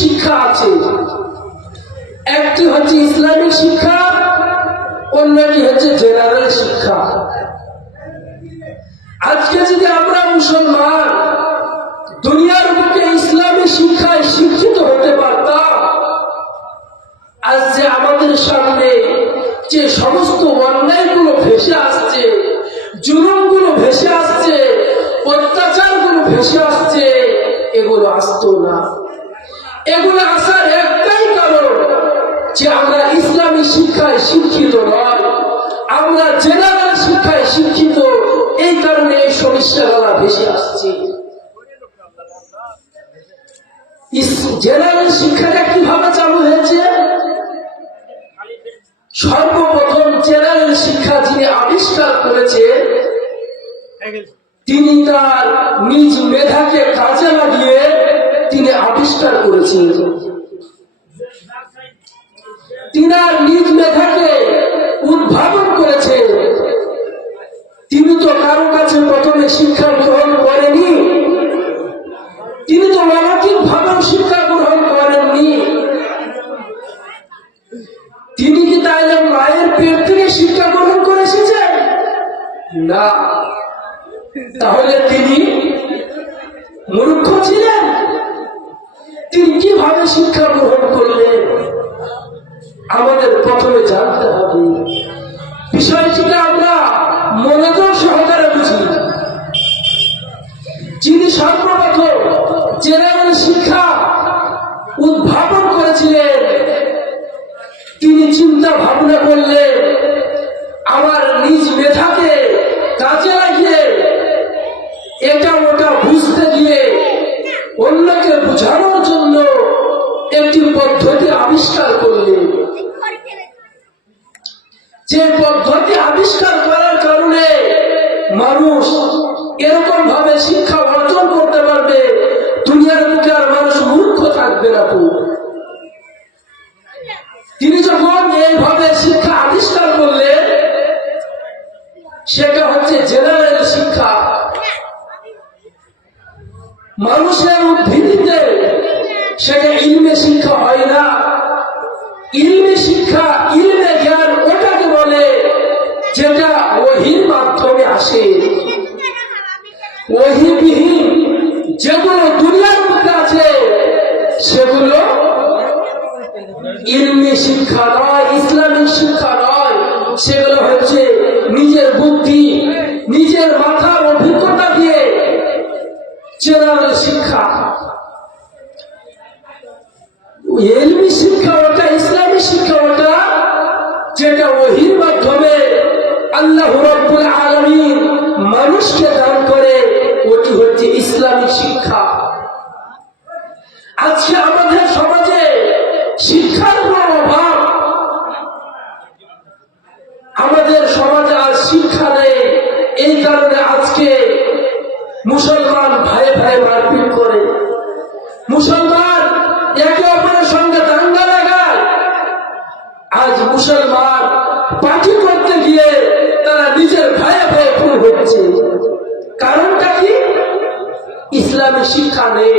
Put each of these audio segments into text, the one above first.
শিক্ষা আছে, একটি হচ্ছে ইসলামিক শিক্ষা, অন্যটি হচ্ছে জেনারেল শিক্ষা। আজকে যদি আমরা মুসলমান দুনিয়ার বুকে ইসলামী শিক্ষায় শিক্ষিত হতে পারতাম, আজ যে আমাদের সামনে যে সমস্ত অন্যায়গুলো ভেসে আসছে, জুলুমগুলো ভেসে আসছে, অত্যাচারগুলো ভেসে আসছে, এগুলো আসতো না। এগুলো আসার একটাই কারণ যে আমরা ইসলামী শিক্ষায় শিক্ষিত নয়, আমরা জেনারেল শিক্ষায় শিক্ষিত। এই কারণে এই সমস্যাগুলো ভেসে আসছে। জেনারেল শিক্ষাটা কিভাবে চালু হয়েছে? সর্বপ্রথম জেনারেল শিক্ষা যিনি আবিষ্কার করেছে, তিনি তার নিজ মেধাকে কাজে লাগিয়ে তিনি আবিষ্কার করেছেন। তিনার নিজ মেধাকে উদ্ভাবন করেছেন। তিনি তো কারো কাছে প্রথমে শিক্ষা গ্রহণ করেনি, তিনি তো অলৌকিক ভাবেও শিক্ষা গ্রহণ করেননি। তিনি কি তাইলে মায়ের পেট থেকে শিক্ষা গ্রহণ করে এসেছেন? না। তাহলে তিনি মূর্খ ছিলেন? তিনি কিভাবে শিক্ষা গ্রহণ করলেন? আমাদের প্রথমে জানতে হবে, বিষয়টিকে আমরা মনোযোগ সহকারে বুঝি। যিনি সর্বপ্রথম জেনারেল শিক্ষা উদ্ভাবন করেছিলেন, তিনি চিন্তা ভাবনা করলেন, আমার নিজ মেধাকে কাজে লাগিয়ে এটা ওটা বুঝতে গিয়ে অন্যকে বোঝানোর জন্য একটি পদ্ধতি আবিষ্কার করলেন। যে পদ্ধতি আবিষ্কার করার কারণে মানুষ এরকম ভাবে শিক্ষা অর্জন করতে পারবে, দুনিয়ার বুকে আর মানুষ মূর্খ থাকবে না। তিনি যখন এইভাবে শিক্ষা আবিষ্কার করলেন, সেটা হচ্ছে জেনারেল শিক্ষা। মানুষের উদ্ভিদে সেটা ইলমে শিক্ষা হয় না। ইলমে শিক্ষা, ইলমে জ্ঞান ওটাকে বলে যেটা ওহীর মাধ্যমে আসে। ওহীবিহীন যেগুলো দুনিয়ার মধ্যে আছে সেগুলো ইলমি শিক্ষা নয়, ইসলামিক শিক্ষা নয়। সেগুলো হচ্ছে নিজের বুদ্ধি, নিজের মাথার অভিজ্ঞতা দিয়ে জেনারেল শিক্ষা। ইলমি শিক্ষা ওটা, ইসলামী শিক্ষা ওটা যেটা ওহীর মাধ্যমে আল্লাহ রাব্বুল আলামিন মানুষকে দান করে, ওটি হচ্ছে ইসলামী শিক্ষা। আজকে আমাদের সমাজে শিক্ষার বড় অভাব। আমাদের সমাজে আজ শিক্ষা নেই, এই কারণে আজকে মুসলমান ভাই ভাই মারপিট করে, মুসলমান একে অপরের সঙ্গে দাঙ্গা লাগায়। আজ মুসলমান পার্টি করতে গিয়ে তারা নিজের ভাই ভাই খুন হচ্ছে। কারণটা কি? ইসলামী শিক্ষা নেই।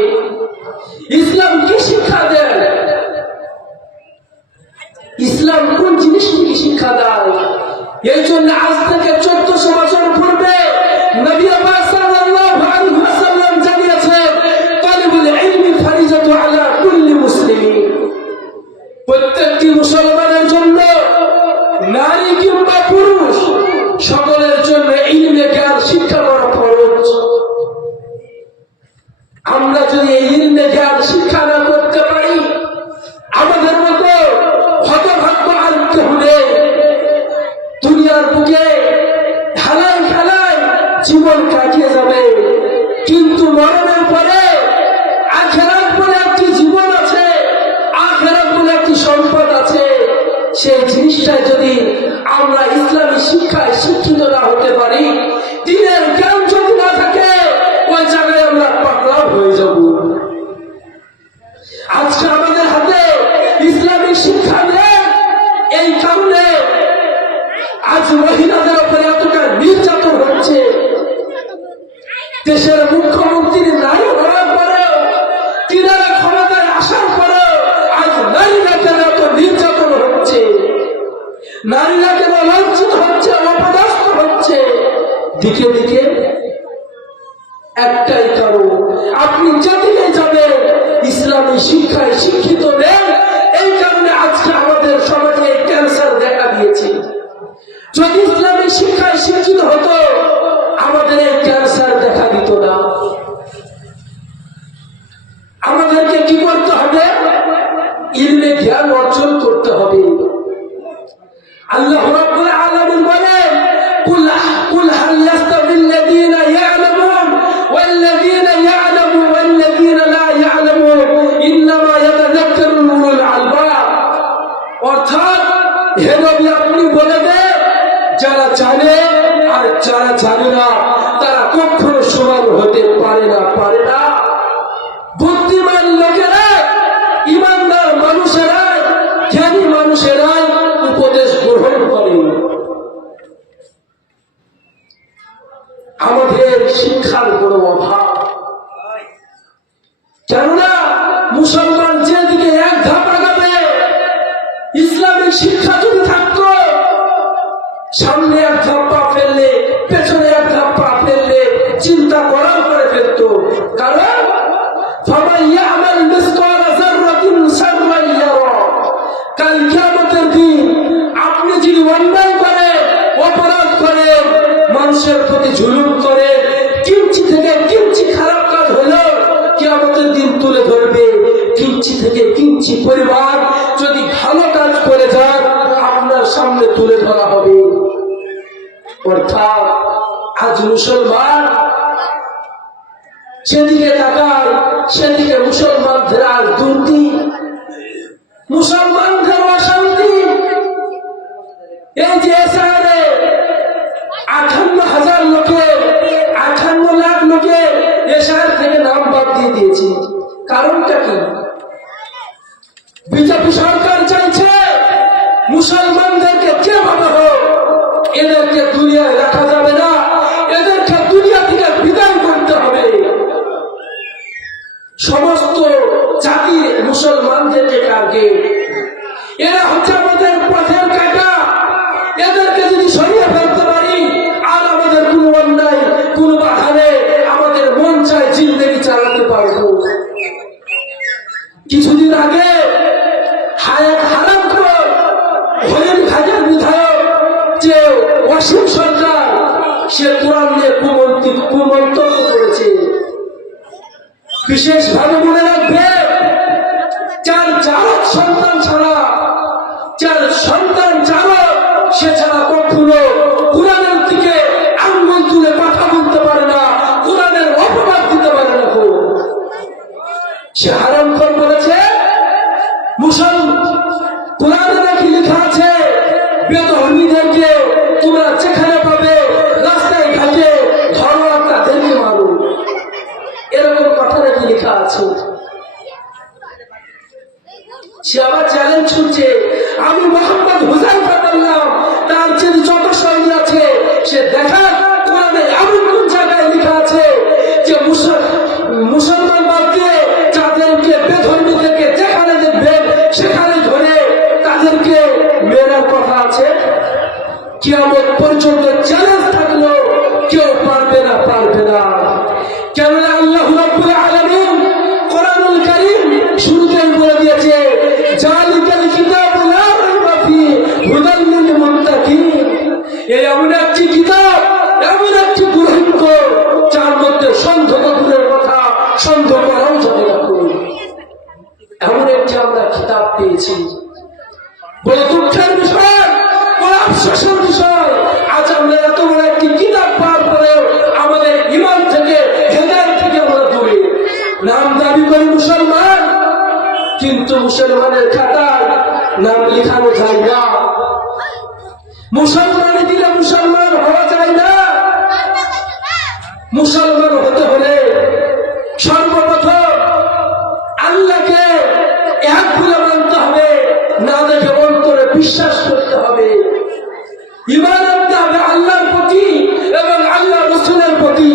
ইসলাম কি শিক্ষা দেয়? ইসলাম কোন জিনিসগুলি শিক্ষা দেয়? এই জন্য আজ থেকে 1400 বছর পূর্বে নবী পাক সাল্লাল্লাহু আলাইহি ওয়াসাল্লাম জানিয়েছেন, তালিবুল ইলমি ফারিজাতু আলা কুল্লি মুসলিমিন। প্রত্যেকটি মুসলমানের জন্য, নারী কিংবা পুরুষ, সকলের জন্য ইলমে জ্ঞান শিক্ষা করা ফরজ। আমরা যদি এই ইলমে জ্ঞান শিক্ষা না করতে পারি, আমাদের মতো হতভাগ্য আর কেউ নেই। দুনিয়ার বুকে ঢালাই খেলায় জীবন কাটিয়ে যাবে, কিন্তু মরণের পরে আখিরাত বলে একটি জীবন আছে, আখিরাত বলে একটি সম্পদ আছে। সেই জিনিসটা যদি আমরা ইসলামী শিক্ষায় শিক্ষিত না হতে পারি, দ্বীনের জ্ঞান যদি না থাকে, ওই জায়গায় আমরা পাগলা হয়ে যাব। আজকে আমাদের হাতে ইসলামী শিক্ষা নেই, এই কারণে আজ মহিলাদের উপরে এতটা নির্যাতন হচ্ছে। দেশের মুখ্যমন্ত্রী নারী হওয়ার পরেও, তিনারা ক্ষমতায় আসার পরে নারীরা কেন লাঞ্ছিত হচ্ছে, অপদস্থ হচ্ছে? দিকে দিকে একটাই কারণ, আপনি যেদিকে যাবেন ইসলামী শিক্ষায় শিক্ষিত নেন। এই কারণে আজকে আমাদের সমাজে ক্যান্সার দেখা দিয়েছে। যদি ইসলামী শিক্ষায় শিক্ষিত হতো আমাদের এই ক্যান্সার দেখা দিত না। আমাদেরকে কি করতে হবে? ইলমে জ্ঞান অর্জন করতে হবে। আল্লাহ রাব্বুল আলামিন বলেন, কুল হাল ইয়াস্তাবিল্লাযীনা ইয়া'লামুন ওয়াল্লাযীনা ইয়া'লামু ওয়াল্লাযীনা লা ইয়া'লামুন ইন্নামা ইয়াতাযাক্কারু উলুল আলবাব। অর্থাৎ হে নবী আপনি বলে দেন, যারা জানে আর যারা জানে না তারা কখনো সমান হতে পারে না। বুদ্ধিমান লোকেরা, ইমানদার মানুষেরা, জ্ঞানী মানুষেরা উপদেশ গ্রহণ করে। আমাদের শিক্ষার বড় অভাব। কেননা মুসলমান যেদিকে এক ধাপ আগাবে, ইসলামিক শিক্ষা যদি থাকতো, সামনে এক ধাপ পা ফেললে পেছনে এক ধাপ পা ফেললে চিন্তা করার করে ফেলতো। কারণ কাল কিয়ামতের দিন আপনি যদি অন্যায় করেন, অপরাধ করেন, মানুষের প্রতি জুলুম করেন, কিঞ্চি থেকে কিঞ্চি খারাপ কাজ হলো কিয়ামতের দিন তুলে ধরবে। কিঞ্চি থেকে কিঞ্চি পরিবার যদি ভালো কাজ করে যান আপনার সামনে তুলে ধরা হবে। অর্থাৎ আজ মুসলমান সেদিকে তাকায়, সেদিকে মুসলমানদের আর দুর্নীতি, মুসলমানদের অশান্তি। এই যে এসআরে 58,000 লোকের 58 লাখ লোকের এসআর থেকে নাম বাদ দিয়ে দিয়েছে। কারণটা কি? বিজেপি সরকার চাইছে মুসলমানদেরকে যেভাবে হোক এদেরকে দুনিয়ায় রাখা যাবে না, এদেরকে দুনিয়া থেকে বিদায় করতে হবে। সমস্ত জাতির মুসলমানদেরকে টার্গেট। এরা হচ্ছে আমাদের পথের কাঁটা। এদেরকে যদি সরিয়ে ফেলতে পারি আর আমাদের কোনো অন্যায়, কোনো বাধা নেই, আমাদের মন চায় জিন্দেগি চালাতে পারবো। কিছুদিন আগে হায়াত হারাম করে হরিণ ঘাটের বিধায়ক যে অসীম সরকার, সে কোরআন নিয়ে কুমন্তব্য করেছে। বিশেষভাবে মনে রাখবে, যার জারক সন্তান ছাড়া, যার সন্তান জারক, সে ছাড়া কখনো কোরআনের দিকে আঙ্গুল তুলে কথা বলতে পারে না, কোরআনের অপবাদ দিতে পারে না। সে হারাম করে বলেছে কোরআনে নাকি লেখা আছে বেধর্মীদেরকে তোমরা যেখানে পাবে রাস্তায় ঘাটে ধরো আর তাদেরকে মারো। এরকম কথা নাকি লেখা আছে। সে আবার চ্যালেঞ্জ ছুটছে, আমি মোহাম্মদ হুযায়ফা বললাম, তার যে যত সঙ্গী আছে সে দেখা কোরআনে এমন কোন জায়গায় লেখা আছে যে মুসলমান বাদ দিয়ে যাদেরকে বেধর্মীদেরকে যেখানে দেখবেন সেখানে ধরে তাদেরকে মেরার কথা আছে। কিয়ামত পর্যন্ত চ্যালেঞ্জ থাকলো, কেউ পারবে না। কেননা আল্লাহ রাব্বুল আলামিন কোরআনুল কারীম শুরুতেই বলে দিয়েছে, জালিকাল কিতাবু লা রাইবা ফীহি হুদাল লিল মুত্তাকিন। এই এমন একটি কিতাব, এমন একটি গ্রন্থ যার মধ্যে সন্দেহ দূরের কথা, সন্দেহ করাও যাবে না। এমন একটি আমরা কিতাব পেয়েছি। বড় দুঃখের বিষয়, বড় আফসোসের বিষয়, আজ আমরা এত বড় একটি কিতাব পাওয়ার পরেও আমাদের ঈমান থেকে, হেদায়েত থেকে আমরা দূরে। নাম দাবি করি মুসলমান, কিন্তু মুসলমানের খাতায় নাম লেখানো যায় না। মুসলমানে দিলে মুসলমান হওয়া যায় না। মুসলমান হতে হলে সর্বপ্রথম আল্লাহকে এক বলে মানতে হবে, না দেখে অন্তরে বিশ্বাস করতে হবে, ঈমান আনতে হবে আল্লাহর প্রতি এবং আল্লাহ রাসূলের প্রতি।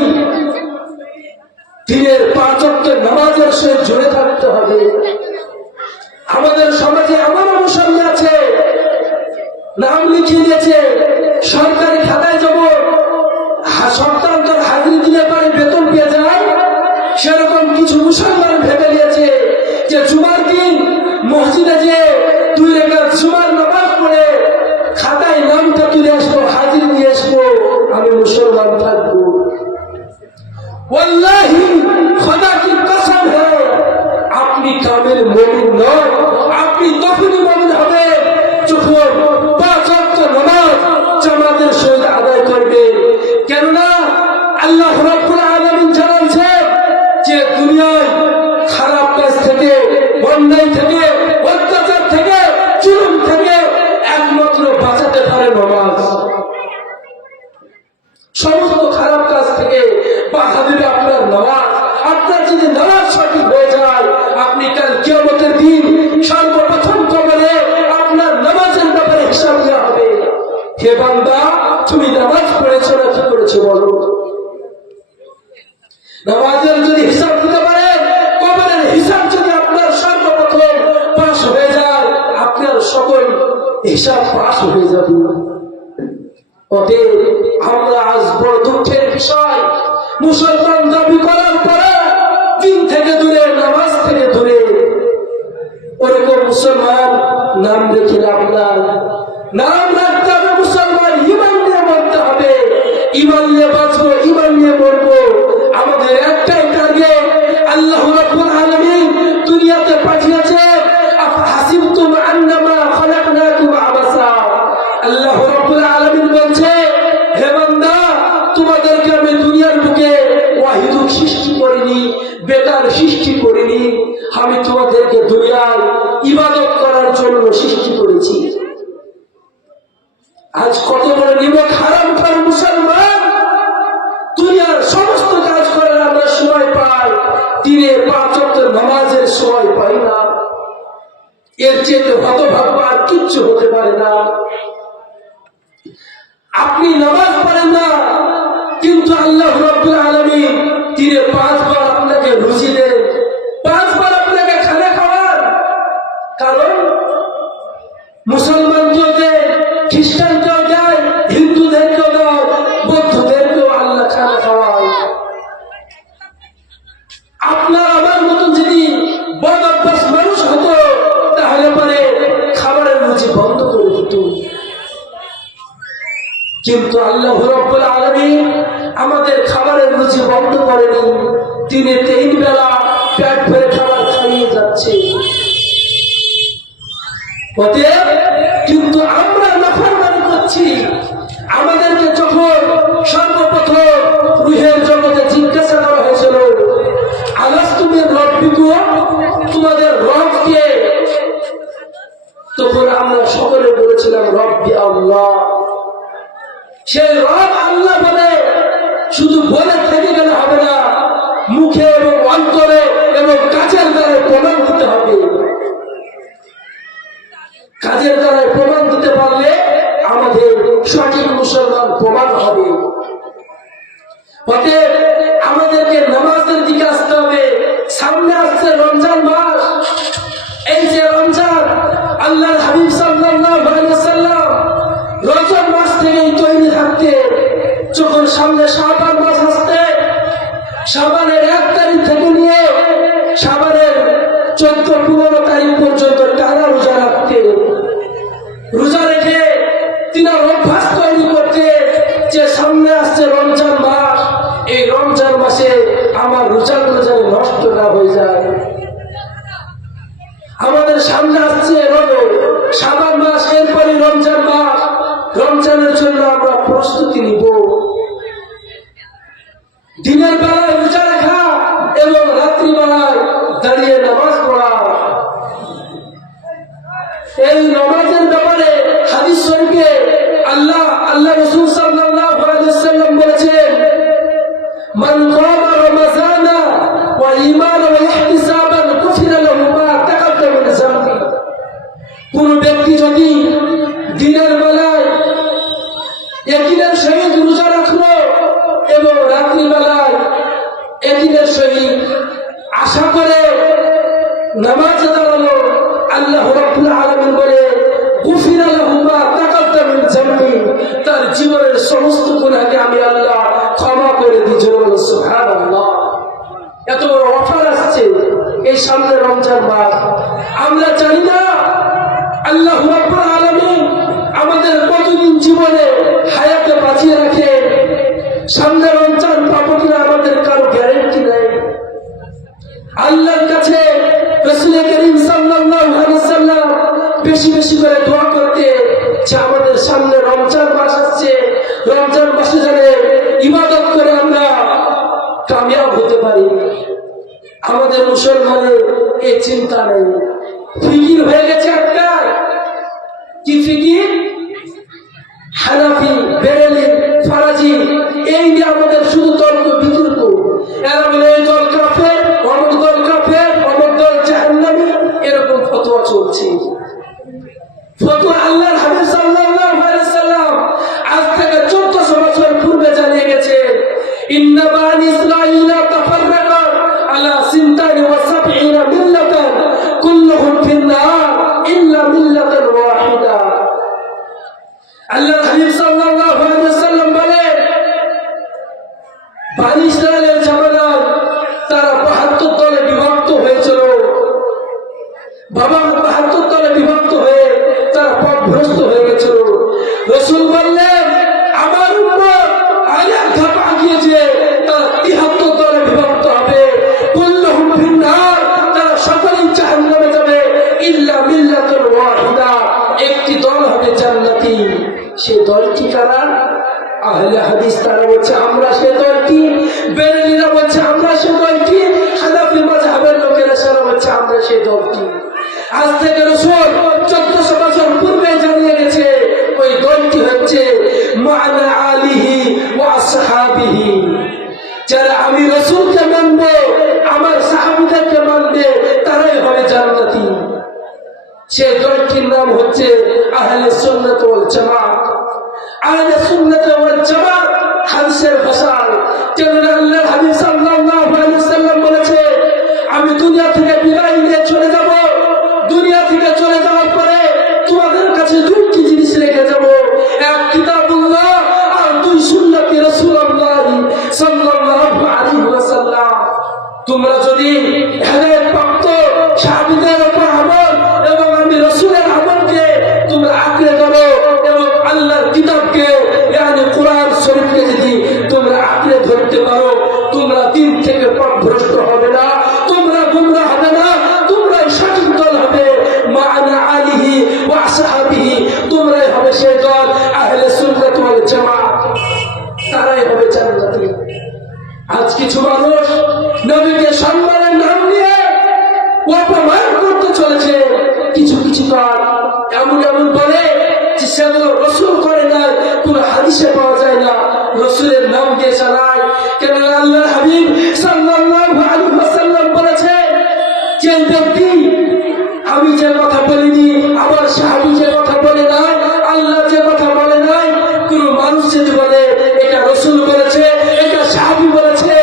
দিনের 5 ওয়াক্ত নামাজের সহিত জুড়ে থাকতে হবে। আমাদের সমাজে এমন মুসল্লি আছে নাম লিখিয়ে দিয়েছে সরকারি খাতায় যেমন সন্তান তার হাজিরি দিলে পারে বেতন পেয়ে যায়, সেরকম কিছু মুসলমান ভেবে নিয়েছে যে জুমার দিন মসজিদে যে 2 রাকাত জুমার নামাজ পড়ে খাতায় নামটা তুলে আসবো, হাজিরি দিয়ে আসবো, আমি মুসলমান থাকবো। ওয়াল্লাহি খোদা কি কসম है আপনি কামিল মুমিন নন। আপনি তখনই মুমিন হবে যখন 5 ওয়াক্ত নামাজ জামাতের সহিত আদায় করবে। কেননা আল্লাহ রাব্বুল আলামিন জানাচ্ছেন যে দুনিয়ায় খারাপ কাজ থেকে, অন্যায় থেকে, অত্যাচার থেকে, জুলুম থেকে একমাত্র বাঁচাতে পারে নামাজ। সমস্ত খারাপ কাজ থেকে বাধা দেবে আপনার নামাজ। আপনার যদি নামাজ সঠিক হয়ে যায়, আপনি কাল কিয়ামতের দিন সর্বপ্রথম কবরে আপনার নামাজের ব্যাপারে হিসাব দেওয়া হবে। হে বান্দা, তুমি নামাজ পড়েছো না কি করেছো বলো? নামাজের যদি হিসাব দিতে পারেন, কবরের হিসাব যদি আপনার সর্বপ্রথম পাশ হয়ে যায়, আপনার সকল হিসাব পাশ হয়ে যাবে। অতএব আমরা আজ বড় দুঃখের বিষয়, মুসলমান দাবি করার পরে দিন থেকে দূরে, নামাজ থেকে দূরে। ওরকম মুসলমান নাম রেখে লাভ নাই। নাম রাখতে হবে মুসলমান, ইমান নিয়ে মরতে হবে। ইমান নিয়ে বাঁচবো, ইমান নিয়ে মরবো। আমাদের একটাই টার্গেট, আল্লাহ রাব্বুল আলামিন দুনিয়াতে পাঠিয়েছে আফহাসিবতুম আন্নামা খলাকনাকুম আবাসা। আল্লাহ রাব্বুল আলামিন বলছে, হে বান্দা, তোমাদেরকে আমি দুনিয়ার বুকে ওয়াহিদুক সৃষ্টি করিনি, বেকার সৃষ্টি করিনি। আমি তোমাদেরকে দুনিয়ায় ইবাদত করার জন্য সৃষ্টি করেছি। আজ কত বড় নিমক হারামখোর মুসলমান, দুনিয়ার সমস্ত কাজ করার আমরা সময় পাই, দিনে 5 ওয়াক্ত নামাজের সময় পাই না। এর চেয়ে হতভাগ্য আর কিচ্ছু হতে পারে না। আপনি নামাজ পড়েন না, কিন্তু আল্লাহ রাব্বুল আলামিন দিনে 5 বার আপনাকে রুজি দেন, 5 বার আপনাকে খানা খাওয়ান। কারণ মুসলমানকেও দেয়, খ্রিস্টানকেও দেয়, হিন্দুদেরকেও দেয়, বৌদ্ধদেরকেও আল্লাহ খানা খাওয়ায়। আপনার আমার মতন যদি বদ অভ্যাস মানুষ হতো, তাহলে পরে খাবারের রুজি বন্ধ করে দিত। কিন্তু আল্লাহ রাব্বুল আলামিন আমাদের খাবারের রুজি বন্ধ করেনি। দিনে 3 বেলা পেট ভরে খাবার খাইয়ে যাচ্ছে। অতএব কিন্তু আমরা নাফরমানি করছি। আমাদেরকে যখন সর্বপ্রথম রুহের জগতে জিজ্ঞাসা করা হয়েছিল, আলাস্তু বিরব্বিকুম, তোমাদের রব কে? তখন আমরা সকলে বলেছিলাম রব্বি আল্লাহ। সেই রব আল্লাহ বলে শুধু বলে থেকে গেলে হবে না, মুখে এবং অন্তরে এবং কাজের দ্বারা প্রমাণ দিতে হবে। কাজের দ্বারা প্রমাণ দিতে পারলে আমাদের সঠিক মুসলমান প্রমাণ হবে। অতএব আমাদেরকে নামাজের দিকে আসতে হবে। সামনে আসছে রমজান মাস। এই যে রমজান, আল্লাহর হাবিব সাল্লাল্লাহু আলাইহি ওয়াসাল্লাম রজব মাস থেকেই তৈরি থাকতে, যখন সামনে শাবান মাস আসতে, শাবানের 1 তারিখ থেকে নিয়ে শাবানের 14-15 তারিখ পর্যন্ত টানা রোজা রাখতে, রোজা রেখে তিনার অভ্যাস তৈরি করতে যে সামনে আসছে রমজান মাস, এই রমজান মাসে আমার রোজাগুলো যেন নষ্ট না হয়ে যায়। আমাদের সামনে আসছে শাবান মাস, এরপরে রমজান মাস। রমজানের জন্য আমরা প্রস্তুতি নিব। দিনের বেলায় রোজা রাখা এবং রাত্রি বেলায় দাঁড়িয়ে নামাজ পড়া। এই নামাজের ব্যাপারে হাদিস শরীফে আল্লাহ রাসূল সাল্লাল্লাহু আলাইহি ওয়াসাল্লাম বলেছেন, মান কামা রমাযানা ওয়া ঈমানান ওয়া ইহতিসাবান কুফিরা লাহু মা তাকাদ্দামা মিন যামবি। কোন ব্যক্তি যদি দিনের বেলায় একিনের সহিত রোজা রাখলো এবং রাত্রি বেলায় একিনের সহিত আশা করে নামাজে দাঁড়ালো, আল্লাহ রাব্বুল আলামিন বলে গুফিরা লাহু মা তাকাদ্দামা সামনে রমজান মাস, আমরা জানি না আল্লাহ রাব্বুল আলামিন আমাদের কতদিন জীবনে হায়াতে বাঁচিয়ে রাখে। সামনে রমজান পাবো কিনা আমাদের কারো গ্যারেন্টি নাই। আল্লাহর কাছে রাসূল করিম সাল্লাল্লাহু আলাইহি ওয়াসাল্লাম বেশি বেশি করে দোয়া করতে যে আমাদের সামনে রমজান মাস আসছে, রমজান মাসে যেন ইবাদত করে আমরা কামিয়াব হতে পারি। আমাদের মুসলমানের এই চিন্তা নেই, ফিকির হয়ে গেছে একটা। কি ফিকির? হানাফি, বেরেলি, ফারাজি, এই নিয়ে আমাদের শুধু তর্ক বিতর্ক। এরা বলে এই দল কাফের, অমুক দল কাফের, অমুক দল জাহান্নামী, এরকম ফতোয়া চলছে। ফতোয়া আল্লাহর হাবিব সাল্লাল্লাহু আলাইহি ওয়াসাল্লাম আজ থেকে 1400 বছর পূর্বে জানিয়ে গেছেন, ইন্না বানি ইসরাঈলা তাফাররাকা আলা 72 মিল্লাতান কুল্লুহুম ফিন-নার ইল্লা মিল্লাতান ওয়াহিদা। আল্লাহর হাবিব সাল্লাল্লাহু আলাইহি ওয়াসাল্লাম বলেন, বানি ইসরাঈলের জামানায় তারা 72 দলে বিভক্ত হয়েছিল। বাবা 72 দলে বিভক্ত হয়ে তারা পথভ্রষ্ট হয়ে গেছিল। রাসূল বললেন, আমার উম্মত আরেক ধাপ এগিয়ে যে তারা 73 দলে বিভক্ত হবে। কুল্লুহুম ফিন-নার, তারা সকলেই জাহান্নামে যাবে, ইল্লা মিল্লাতুন ওয়াহিদা, একটি দল হবে জান্নাতি। সে দলটি কারা? আহলে হাদিস তারা বলছে আমরা সে দলটি, বেরেলিরা বলছে আমরা সে দলটি, হানাফি মাযহাবের লোকেরা সারা বলছে আমরা সে দলটি। আজ থেকে রাসূল 1400 বছর পূর্বে জানিয়ে গেছে ওই দলটি হচ্ছে মা'আনা আলিহি ওয়া আসহাবিহি। যারা আমি রাসূলকে মানবে, আমার সাহাবীদেরকে মানবে, তারাই হবে জান্নাতি। সেই দলটির নাম হচ্ছে আহলে সুন্নাত ওয়াল জামাত। আহলে সুন্নাত ওয়াল জামাত হাদিসের ভাষায় যেমন আল্লাহর হাবিব সাল্লাল্লাহু আলাইহি ওয়াসাল্লাম বলেছে, আমি দুনিয়া থেকে বিদায় নিয়ে চলে যাব, দুনিয়া থেকে চলে যাওয়ার পরে তোমাদের কাছে দুটি জিনিস রেখে যাব, এক কিতাবুল্লাহ আর দুই সুন্নতে রাসূলুল্লাহ সাল্লাল্লাহু আলাইহি ওয়াসাল্লাম। তোমরা যদি হেদায়েত প্রাপ্ত সাহাবীদের উপর আমল এবং আমি রাসূলের আমলকে তোমরা আঁকড়ে ধরো এবং আল্লাহর কিতাবকে ইয়ানি কোরআন শরীফকে যদি তোমরা আঁকড়ে ধরতে পারো, তোমরা দিন থেকে পথভ্রষ্ট হবে না, তোমরা গুমরাহ হবে না, তোমরাই সঠিক দল হবে। মা'আনা আলিহি ওয়া আসহাবিহি, তোমরাই হবে সেই দল আহলে সুন্নাত ওয়াল জামাত, তারাই হবে জান্নাতি। আজ কিছু মানুষ নবীকে সম্মানের নাম নিয়ে অপমান করতে চলেছে। কিছু কিছু দল এমন এমন বলে যে সেগুলো রাসূল করে না, কোন হাদিসে পাওয়া যায় না, রাসূলের নাম দিয়ে চালায়। কেন আল্লাহর হাবিব সাল্লাল্লাহু আলাইহি ওয়াসাল্লাম বলেছে, যে ব্যক্তি আমি যে কথা বলিনি, আমার সাহাবী যে কথা বলে নাই, আল্লাহ যে কথা বলে নাই, কোন মানুষ যদি বলে এটা রাসূল বলেছে, এটা সাহাবী বলেছে,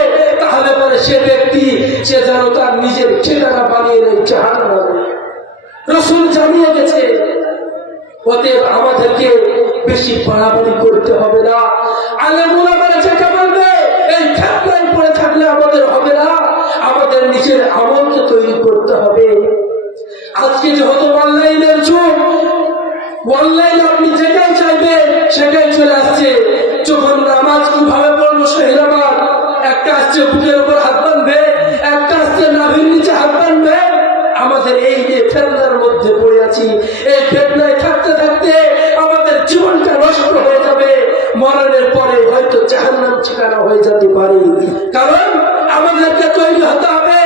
তাহলে পরে সে ব্যক্তি সে যেন তার নিজের ঠিকানা বানিয়ে নেয় জাহান্নামে। রাসূল জানিয়ে গেছে। অতএব আমাদেরকে বেশি বাড়াবাড়ি করতে হবে না। আলেম ওলামারা যেটা বলবে এই ফতোয়ায় পড়ে থাকলে আমাদের হবে না, আমাদের নিজের আমলকে তৈরি করতে হবে। আজকে যেহেতু অনলাইনের যুগ, অনলাইন আপনি যেটাই চাইবেন সেটাই চলে আসছে। যখন নামাজ কিভাবে পড়বো সেই নামাজ, একটা আসছে বুকের উপর হাত বাঁধবে, একটা আসছে নাভির নিচে হাত বাঁধবে। আমাদের এই যে ফেতনার মধ্যে পড়ে আছি, এই ফেতনায় থাকতে থাকতে আমাদের জীবনটা নষ্ট হয়ে যাবে। মরণের পরে হয়তো জাহান্নাম ঠিকানা হয়ে যেতে পারে। কারণ আমাদেরকে তৈরি হতে হবে।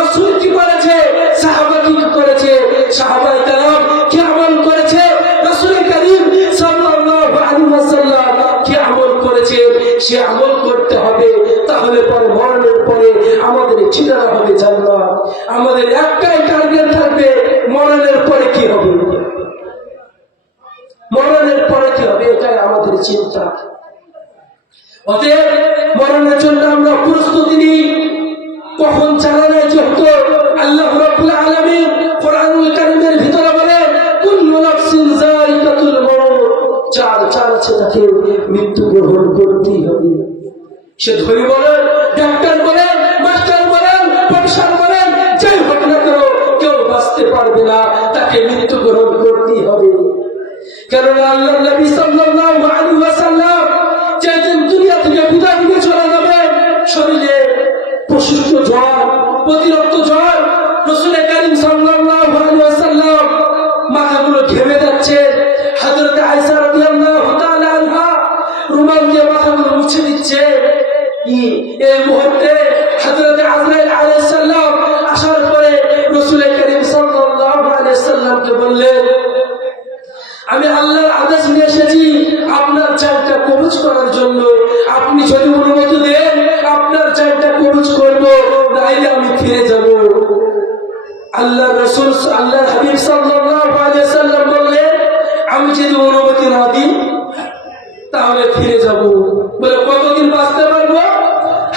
রাসূল কি করেছে, সাহাবা কি করেছে, সাহাবায়ে কেরাম কি আমল করেছে, রাসূল করিম সাল্লাল্লাহু আলাইহি ওয়াসাল্লাম কি আমল করেছে, সে আমল করতে হবে। তাহলে পরে মরণের পরে আমাদের ঠিকানা হবে জান্নাত। আমাদের একটাই টার্গেট থাকবে, মরণের পরে কি হবে, মরণের পরে কি হবে, এটাই আমাদের চিন্তা। অতএব মরণের জন্য আমরা প্রস্তুতি নিই। কখন জানা যেহেতু আল্লাহ রাব্বুল আলামিন কোরআনুল কারীমের ভিতরে বলেন, কুল্লু নাফসিন যায়িকাতুল মউত, চার আছে তাকে মৃত্যু গ্রহণ করতেই হবে। সে ধনী বলেন, ডাক্তার বলেন, মাস্টার বলেন, প্রফেসর বলেন, যাই হোক না তাকে মৃত্যুবরণ করতেই হবে। কেননা আল্লাহর নবী সাল্লাল্লাহু আলাইহি ওয়াসাল্লাম যেদিন দুনিয়া থেকে বিদায় নিয়ে চলে যাবেন, শরীরে প্রশিষ্ট জ্বর, প্রতিরক্ত জ্বর, রাসূল কারীম সাল্লাল্লাহু আলাইহি ওয়াসাল্লাম মাথাগুলো ঘেমে যাচ্ছে। হযরত আয়েশা রাদিয়াল্লাহু তাআলা আনহা রুমাল দিয়ে মাথাগুলো মুছে দিচ্ছে। এই মুহূর্তে হযরত আজরাইল আলাইহিস সালাম আসার পরে রাসূল কারীম সাল্লাল্লাহু আলাইহি ওয়াসাল্লামকে বললেন, আমি আল্লাহর আদেশ নিয়ে এসেছি আপনার জানটা কবজ করার জন্য। আপনি যদি অনুমতি দেন আপনার জানটা কবজ করব, নাইলে আমি ফিরে যাব। আল্লাহর রাসূল আল্লাহর হাবিব সাল্লাল্লাহু আলাইহি ওয়াসাল্লাম বললেন, আমি যদি অনুমতি না দিই তাহলে ফিরে যাব। বলে কতদিন বাঁচতে পারবো?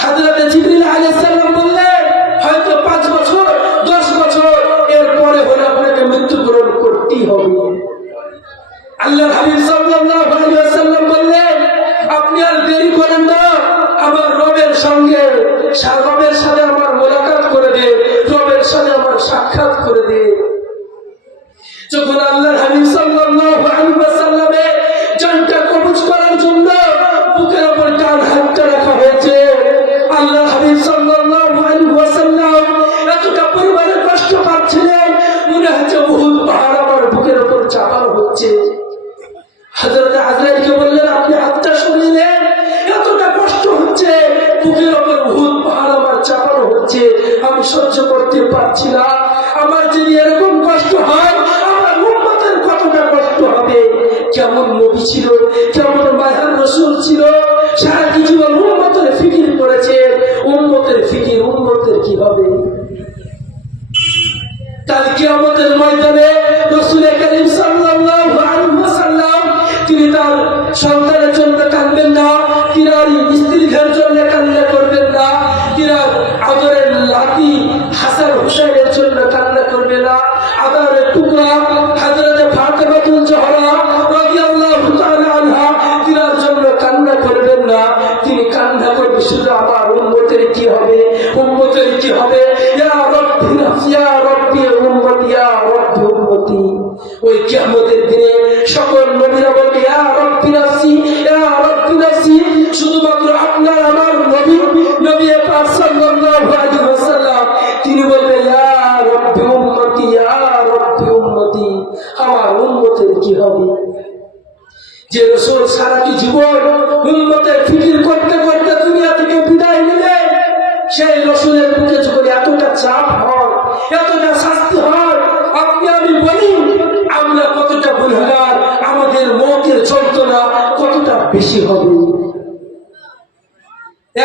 হযরত জিবরিল আলাইহিস সালাম বললেন, হয়তো 5 বছর 10 বছর, এরপরে হলে আপনাকে মৃত্যুবরণ করতেই হবে। আল্লাহর হাবিব সাল্লাল্লাহু আলাইহি ওয়াসাল্লাম বললেন, আপনি আর দেরি করেন না, আমার রবের সাথে আমার মোলাকাত করে দে, রবের সাথে আমার সাক্ষাৎ করে দে। যখন আল্লাহর হাবিব সাল্লাল্লাহু আলাইহি ওয়াসাল্লামের জানটা কবজ করার জন্য বুকের উপর ডান হাতটা রাখা হয়েছে, আল্লাহর হাবিব সাল্লাল্লাহু আলাইহি ওয়াসাল্লাম এতটা পরিমাণে কষ্ট পাচ্ছিলেন, মনে হচ্ছে বহুত পাহাড় আমার বুকের উপর চাপানো হচ্ছে। হযরত আজরাইলকে বললেন, আপনি হাতটা সরিয়ে দেন, এতটা কষ্ট হচ্ছে, বুকের উপর বহুত পাহাড় আমার চাপানো হচ্ছে, আমি সহ্য করতে পারছি না। আমার যদি এরকম কষ্ট হয় আমার উম্মতের কতটা কষ্ট হবে। কেমন নবী ছিল, কেমন মায়ার রাসূল ছিল, সারা জীবন উম্মতের ফিকির করেছেন। উম্মতের ফিকির, উম্মতের কি হবে? কাল কিয়ামতের ময়দানে রাসূল কারীম সাল্লাল্লাহু আলাইহি ওয়াসাল্লাম তিনি তার সন্তানের জন্য কাঁদবেন না, তিনার স্ত্রীদের জন্য কান্না করবেন না, তিনার আদরের লাতি হাসান হুসাইনের জন্য কান্না করবে না, আদরের টুকরা হযরত ফাতেমাতুল জোহরা রাদিয়াল্লাহু তাআলা আনহা তিনার জন্য কান্না করবেন না। তিনি কান্না করবে শুধু আমার উম্মতের কি হবে, উম্মতের কি হবে। ইয়া রাব্বি নাফসি, ইয়া রাব্বি উম্মতি, ইয়া রাব্বি উম্মতি। ওই কিয়ামতের দিনে সকল নবীরা বলবে, ইয়া রাব্বি নাফসি, ইয়া রাব্বি নাফসি। শুধুমাত্র আপনার আমার নবী পাক সাল্লাল্লাহু আলাইহি ওয়াসাল্লাম তিনি বলবেন, ইয়া রাব্বি উম্মতি, ইয়া রাব্বি উম্মতি। আমার উম্মতের কি হবে? যে রাসূল সারাটি জীবন উম্মতের ফিকির করতে করতে দুনিয়া থেকে বিদায় নিলেন, সেই রাসূলের বুকে যখন এতটা চাপ হয়, এতটা শাস্তি হয়, আপনি আমি বলি আমরা কতটা গুনাহগার, আমাদের মৌতের যন্ত্রণা কতটা বেশি হবে।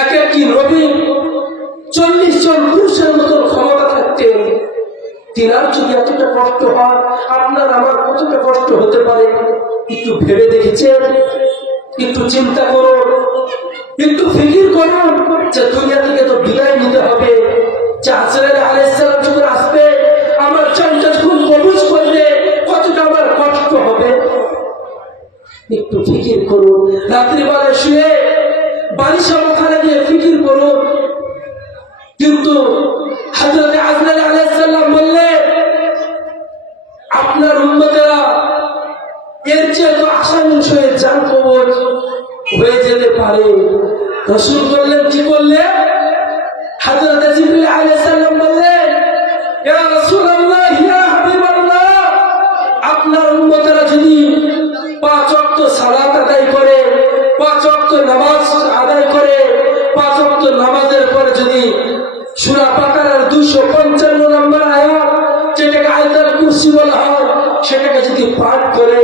এক একটি নবী 40 জন পুরুষের মতন ক্ষমতা থাকতেন, তিনার যদি এতটা কষ্ট হয় আপনার আমার কতটা কষ্ট হতে পারে। একটু ভেবে দেখেছেন? একটু চিন্তা করুন, একটু ফিকির করুন যে দুনিয়া থেকে তো বিদায় নিতে হবে। যে আজরাইল আলাইহিস সালাম যখন আসবে, আমার জানটা যখন কবজ করবে, কতটা আমার কষ্ট হবে। একটু ফিকির করুন, রাত্রিবেলা শুয়ে বালিশে মাথা দিয়ে ফিকির করুন। কিন্তু হযরত আজরাইল আলাইহিস সালাম বললেন, আপনার উম্মতেরা এর চেয়ে তো আসান বিষয়ে জান কবজ হয়ে যেতে পারে। রাসূল বললেন, কি করলে? হযরত জিবরিল আলাইহিস সালাম বললেন, ইয়া রাসূলুল্লাহ, ইয়া হাবিবাল্লাহ, আপনার উম্মতেরা যদি 5 ওয়াক্ত সালাত আদায় করে, 5 ওয়াক্ত নামাজ আদায় করে, 5 ওয়াক্ত নামাজের পরে যদি সূরা বাকারার 255 নম্বর আয়াত, যেটাকে আয়াতুল কুরসি বলা হয়, সেটাকে যদি পাঠ করে,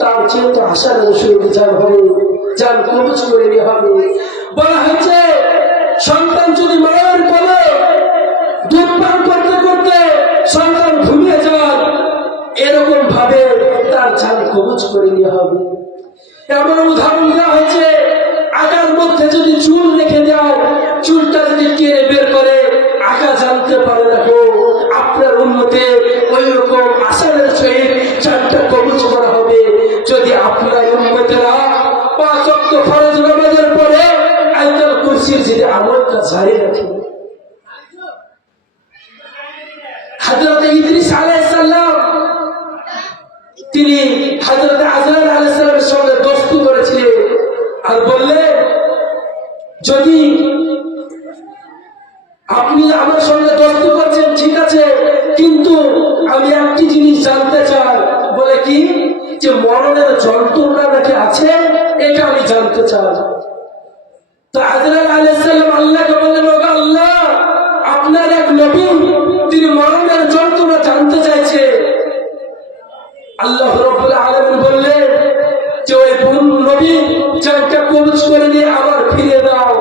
তার চেয়ে তো আশার অনুসরণে জান হবে, জান কবজ করে নেওয়া হবে। বলা হয়েছে, সন্তান যদি মায়ের কোলে দুধ পান করতে করতে সন্তান ঘুমিয়ে যায়, এরকম ভাবে তার জান কবজ করে নেওয়া হবে। এমন উদাহরণ দেওয়া হয়েছে, আগার মধ্যে যদি চুল রেখে দেয়, চুলটা যদি টেনে বের করে, আগা জানতে পারে না গো, আপনার উন্নতে ওই রকম আসানের সহিত জানটা কবজ করা হবে। যদি আপনার উম্মতেরা 5 ওয়াক্ত ফরজ নামাজের পরে আয়াতুল কুরসির যদি আমলটা জারি রাখে। হযরত ইদ্রিস আলাইহিস সালাম হযরত আজরাইল আলাইহিস সালামের সঙ্গে দোস্তি করেছিলেন আর বললেন, যদি আপনি আমার সঙ্গে দোস্তি করছেন ঠিক আছে, কিন্তু আমি একটি জিনিস জানতে চাই। বলে কি? যে মরণের যন্ত্রণা নাকি আছে, এটা আমি জানতে চাই। তো আজরাইল আলাইহিস সালাম আল্লাহকে বললেন, ও আল্লাহ, আপনার এক নবী তিনি মরণের যন্ত্রণা জানতে চাইছে। আল্লাহ রাব্বুল আলামিন বললেন যে ওই নবী জানটা কবজ করে নিয়ে আবার ফিরে দাও।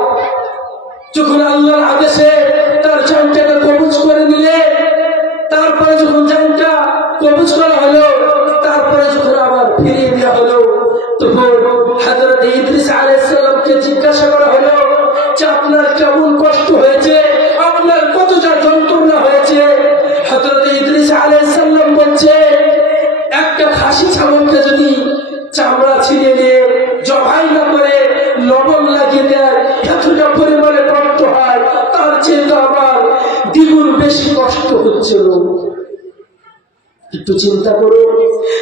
যখন আল্লাহর আদেশে তার জানটাকে কবজ করে নিলে, তারপরে যখন জানটা কবজ করা হলো, তারপরে যখন আবার ফিরিয়ে দেওয়া হলো, তখন হযরত ইদ্রিস আলাইহিস সালামকে জিজ্ঞাসা করা হলো যে আপনার কেমন কষ্ট হয়েছে, আপনার কতটা যন্ত্রণা হয়েছে। হযরত ইদ্রিস আলাইহিস সালাম বলছে, একটা খাসি ছাগলকে যদি চামড়া ছিঁড়ে নিয়ে জবাই না করে লবণ লাগিয়ে দেয়, এতটা পরিমাণে কষ্ট হয়, তার চেয়ে তো আমার দ্বিগুণ বেশি কষ্ট হচ্ছিল। একটু চিন্তা করুন,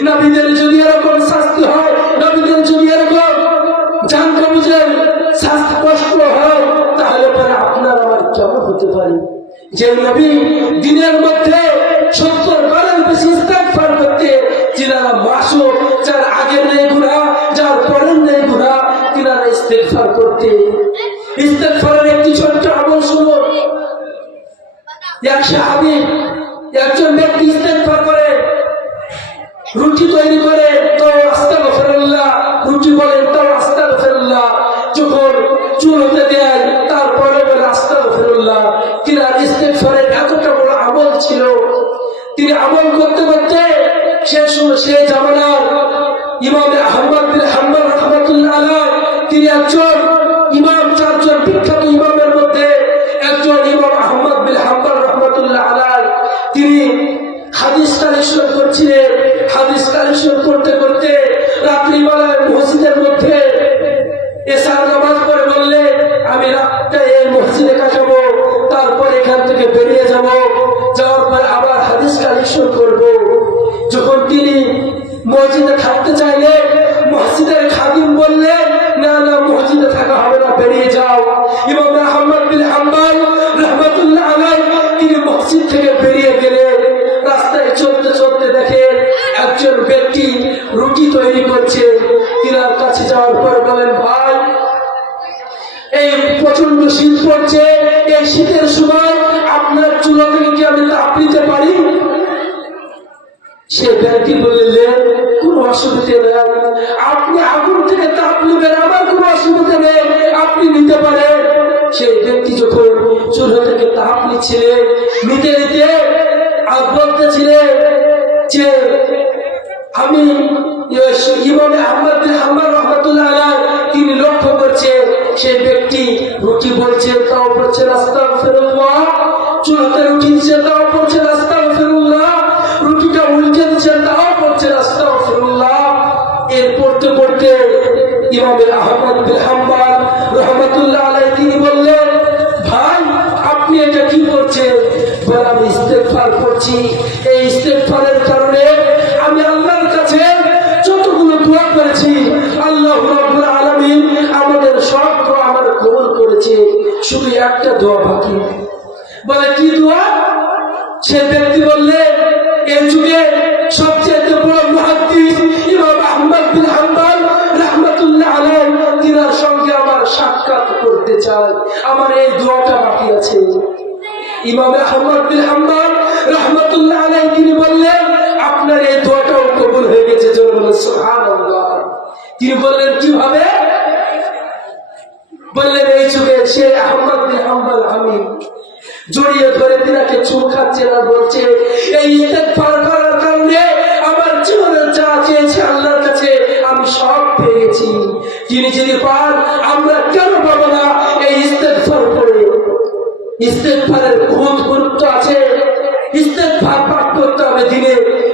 নবীদের যদি এরকম শাস্তি হয়, নবীদের যদি এরকম জান কবজের শাস্তি কষ্ট হয়, তাহলে পরে আপনার আমার কেমন হতে পারে? যে নবী দিনের মধ্যে 70 বারের বেশি ইস্তেগফার করতে, যিনারা মাসুম, যার আগের নেই গুনাহ, যার পরের নেই গুনাহ, তিনারা ইস্তেগফার করতে। ইস্তেগফারের একটি ছোট্ট আমল শুনুন। এক সাহাবী, একজন ব্যক্তি ইস্তেগফার করে, রুটি তৈরি করে তো আস্তাগফিরুল্লাহ, রুটি বলেন তো আস্তাগফিরুল্লাহ, যখন চুলোতে দেয় তারপরে বলে আস্তাগফিরুল্লাহ। তিনার ইস্তেগফারের এতটা বড় আমল ছিল, তিনি আমল করতে করতে সে জামানার ইমাম আহমদ বিন হাম্বল রাহমাতুল্লাহ আলাইহি, তিনি একজন ইমাম, 4 জন বিখ্যাত ইমামের মধ্যে একজন ইমাম আহমদ বিন হাম্বল রাহমাতুল্লাহ আলাইহি। তিনি হাদিস কালেকশন করছিলেন। হাদিস কালেকশন করতে করতে রাত্রিবেলায় মসজিদের মধ্যে এশার নামাজ পড়ে বললে, আমি রাতটা এই মসজিদে কাটাবো, তারপর এখান থেকে বেরিয়ে যাব, যাওয়ার পর আবার হাদিস কালেকশন করব। যখন তিনি মসজিদে থাকতে চাইলে, মসজিদের খাদিম বললেন, না না, মসজিদে থাকা হবে না, বেরিয়ে যাও। ইমাম আহমদ বিন হাম্বল রাহমাতুল্লাহ আলাইহি তিনি মসজিদ থেকে বেরিয়ে গেলেন। রাস্তায় চলতে চলতে দেখেন একজন ব্যক্তি রুটি তৈরি করছে। তিনার কাছে যাওয়ার পর বলেন, ভাই, এই প্রচন্ড শীত পড়ছে, এই শীতের সময় আপনার চুলা থেকে কি আমি তাপ নিতে পারি? সে ব্যক্তি বললেন, কোন অসুবিধা নেই, আপনি আগুন থেকে তাপ নেবেন, আমার কোনো অসুবিধা নেই, আপনি নিতে পারেন। সেই ব্যক্তি যখন চুলা থেকে তাপ নিচ্ছিলেন, নিতে নিতে আর বলতেছিলেন যে আমি ইমাম আহমদ বিন হাম্বল রাহমাতুল্লাহ আলাইহি, তিনি লক্ষ্য করছে সেই ব্যক্তি রুটি বলছে তাও বলছে আস্তাগফিরুল্লাহ, চুলাতে রুটি দিচ্ছে তাও বলছে আস্তাগফিরুল্লাহ, রুটিটা উল্টে দিচ্ছে তাও বলছে আস্তাগফিরুল্লাহ। এর পড়তে পড়তে ইমাম আহমদ বিন হাম্বল রাহমাতুল্লাহ আলাইহি তিনি বললেন, ভাই, আপনি এটা কি করছেন? বলে, আমি ইস্তেগফার করছি। এই ইস্তেগফারের কারণে আমি আল্লাহর কাছে যতগুলো দোয়া করেছি, আল্লাহ রাব্বুল আলামিন আমাদের সব দোয়া আমার কবুল করেছে, শুধু একটা দোয়া বাকি। বলে, কি দোয়া? সে ব্যক্তি বললেন, এই যুগে সবচেয়ে বড় মুহাদ্দিস ইমাম আহমদ বিন হাম্বল রাহমাতুল্লাহ আলাইহি, তিনার সঙ্গে আমার সাক্ষাৎ করতে চাই, আমার এই দোয়াটা বাকি আছে। ইমাম আহমদ বিন হাম্বল রাহমাতুল্লাহ আলাইহি তিনি বললেন, আপনার এই দোয়াটাও কবুল হয়ে গেছে। জোরে বলেন সুবহানাল্লাহ। তিনি বললেন, কিভাবে? বললেন, এই যুগে সে আহমদ বিন হাম্বল আমি জড়িয়ে ধরে তিনাকে চুল খাচ্ছে না, বলছে, এই ইস্তেগফার করার কারণে আমার জীবনে যা চেয়েছে আল্লাহর কাছে আমি সব পেয়ে গেছি। তিনি যদি পান, আমরা কেন পাবো না? এই ইস্তেগফার করে। ইস্তেগফারের বহুত গুরুত্ব আছে। ইস্তেগফার পাঠ করতে হবে দিনে,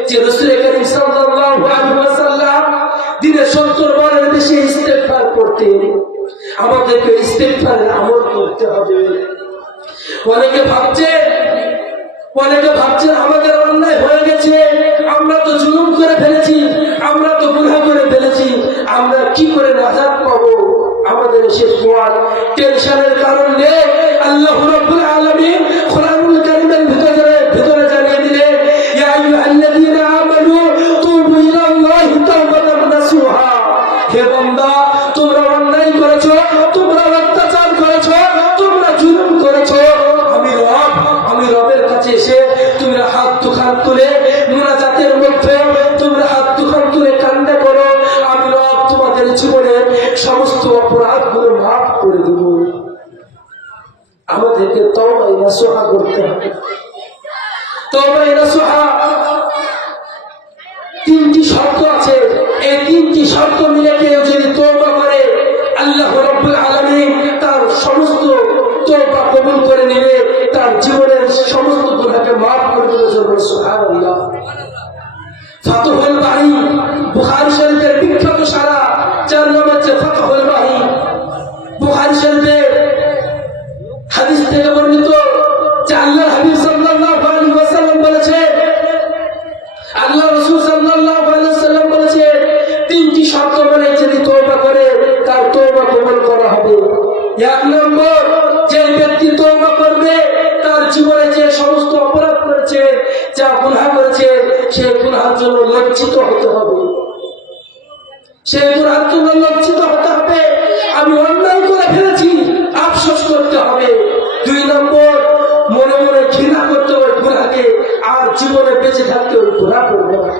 যে রাসূল করিম সাল্লাল্লাহু আলাইহি ওয়াসাল্লাম দিনে 70 বারের বেশি ইস্তেগফার করতেন। আমাদেরকে ইস্তেগফারের আমল করতে হবে। অনেকে ভাবছেন আমাদের অন্যায় হয়ে গেছে, আমরা তো জুলুম করে ফেলেছি, আমরা তো বলুন সুবহানাল্লাহ। ফাতহুল বারি বুখারী শরীফের বিখ্যাত সারা 4 নম্বর হচ্ছে ফাতহুল বারি। বুখারী শরীফের হাদিস থেকে বর্ণিত যে আল্লাহর হাবিব সাল্লাল্লাহু আলাইহি ওয়াসাল্লাম বলেছেন, আল্লাহ রাসূল সাল্লাল্লাহু আলাইহি ওয়াসাল্লাম বলেছেন, 3টি শর্ত মানে যদি তওবা করে তার তওবা কবুল করা হবে। 1 নম্বর, যে ব্যক্তি তওবা করবে তার জীবনে যে সমস্ত অপরাধ করেছে, যা গুনাহ করেছে, সেই গুনাহের জন্য লজ্জিত হতে হবে। সেই গুনাহের জন্য লজ্জিত হতে হবে, আমি অন্যায় করে ফেলেছি, আফসোস করতে হবে। 2 নম্বর, মনে মনে ঘৃণা করতে হবে গুনাহকে, আর জীবনে বেঁচে থাকতে ওই গুনাহ করবে না।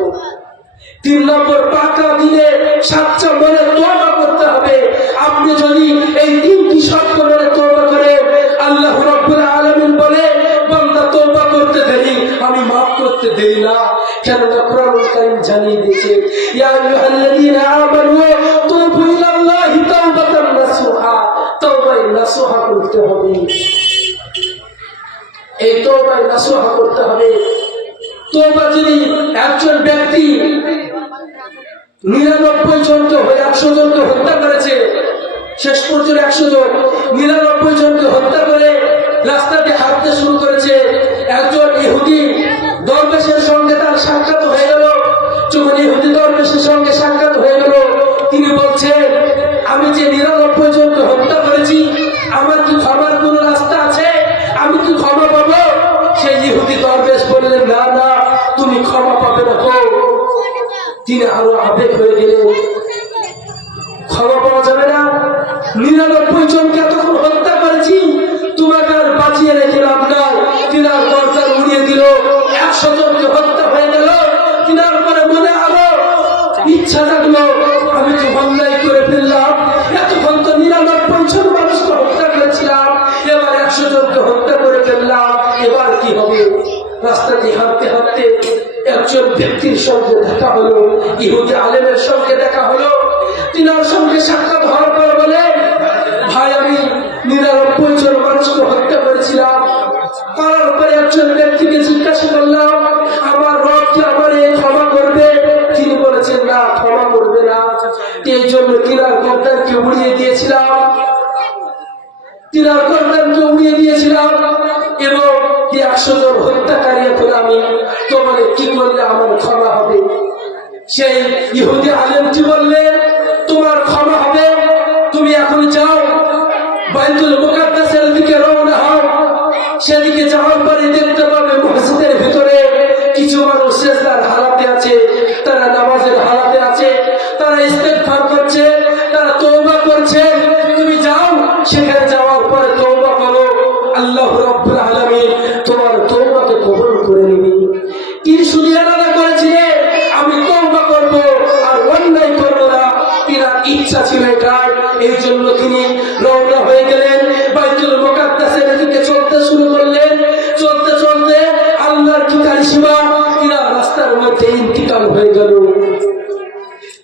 3 নম্বর, পাকা দিনে সাচ্চা মনে তওবা করতে হবে। আপনি যদি এই 3টি শর্ত মেনে তওবা করেন, আল্লাহ রাব্বুল আলামিন বলে, বান্দা তওবা করতে দেরি, আমি মাফ করতে দেরি না। কেননা কোরআনুল কারীম জানিয়ে দিয়েছে, ইয়া আইয়ুহাল্লাযীনা আমানু তুবু ইলাল্লাহি তাওবাতান নাসুহা, তওবায়ে নাসুহা করতে হবে। এই তওবায়ে নাসুহা করতে হবে। তওবা যদি একজন ব্যক্তি 99 জনকে 100 জনকে হত্যা করেছে, শেষ পর্যন্ত 100 জন 99 জনকে হত্যা করে রাস্তাতে হাঁটতে শুরু করেছে, একজন ইহুদি দরবেশের সঙ্গে তার সাক্ষাৎ হয়ে গেল। যখন ইহুদি দরবেশের সঙ্গে সাক্ষাৎ হয়ে গেল, তিনি বলছেন, আমি যে 99 জনকে হত্যা করেছি, আমার কি ক্ষমার কোন রাস্তা আছে? আমি কি ক্ষমা পাবো? সেই ইহুদি দরবেশ বললেন, না না, তুমি ক্ষমা পাবে না। তিনি আরো আবেগ হয়ে গেলেন, ক্ষমা পাওয়া যাবে না? 99 জনকে এতক্ষণ হত্যা করেছি, তোমাকে আর বাঁচিয়ে রেখে লাভ নাই। তিনার গর্দান উড়িয়ে দিল, 100 জনকে হত্যা হয়ে গেল। তিনার পরে মনে আরো ইচ্ছা জাগলো, আমি তো অন্যায় করে ফেললাম, এতক্ষণ তো 99 জন মানুষকে হত্যা করেছিলাম, এবার 100 জনকে হত্যা করে ফেললাম, এবার কি হবে? রাস্তাতে হাঁটতে হাঁটতে একজন ব্যক্তির সঙ্গে দেখা হলো, ইহুদি আলেমের সঙ্গে দেখা হলো। তিনার সঙ্গে সাক্ষাৎ হওয়ার পর বলে, ভাই আমি 99 জন মানুষকে হত্যা করেছিলাম। করার পরে একজন ব্যক্তিকে জিজ্ঞাসা করলাম, আমার রব কি আমার ক্ষমা করবে? তিনি বলেছেন, না, ক্ষমা করবে না। এই জন্য তিনার গর্দানকে উড়িয়ে দিয়েছিলাম, তিনার গর্দানকে উড়িয়ে দিয়েছিলাম, এবং 100 জন হত্যাকারী এখন আমি, তোমাকে কি করলে আমার ক্ষমা হবে? সেই ইহুদি আলেমটি বললেন, তোমার ক্ষমা হবে, তুমি এখন যাও, বাইতুল মুকাদ্দাসের দিকে রওনা হও। সেদিকে যাওয়ার পরে দেখতে পাবে মসজিদের ভিতরে কিছু মানুষ সিজদার হালাতে আছে, তারা নামাজের হালাতে আছে, তারা ইস্তেগফার করছে, তারা তওবা করছে। তুমি যাও, সেখানে যাওয়ার পরে তওবা করো, আল্লাহ রাব্বুল আলামিন তোমার তওবাকে কবুল করে নেবে। তিনি শুধু এরাদা করেছিলেন, আমি তওবা করব আর অন্যায় করব না। তিনার ইচ্ছা ছিল এটাই, এই জন্য তিনি রওনা হয়ে গেলেন, বাইতুল মুকাদ্দাসের দিকে চলতে শুরু করলেন। চলতে চলতে আল্লাহর কি কারিশমা, তিনার রাস্তার মধ্যে ইন্তিকাল হয়ে গেল।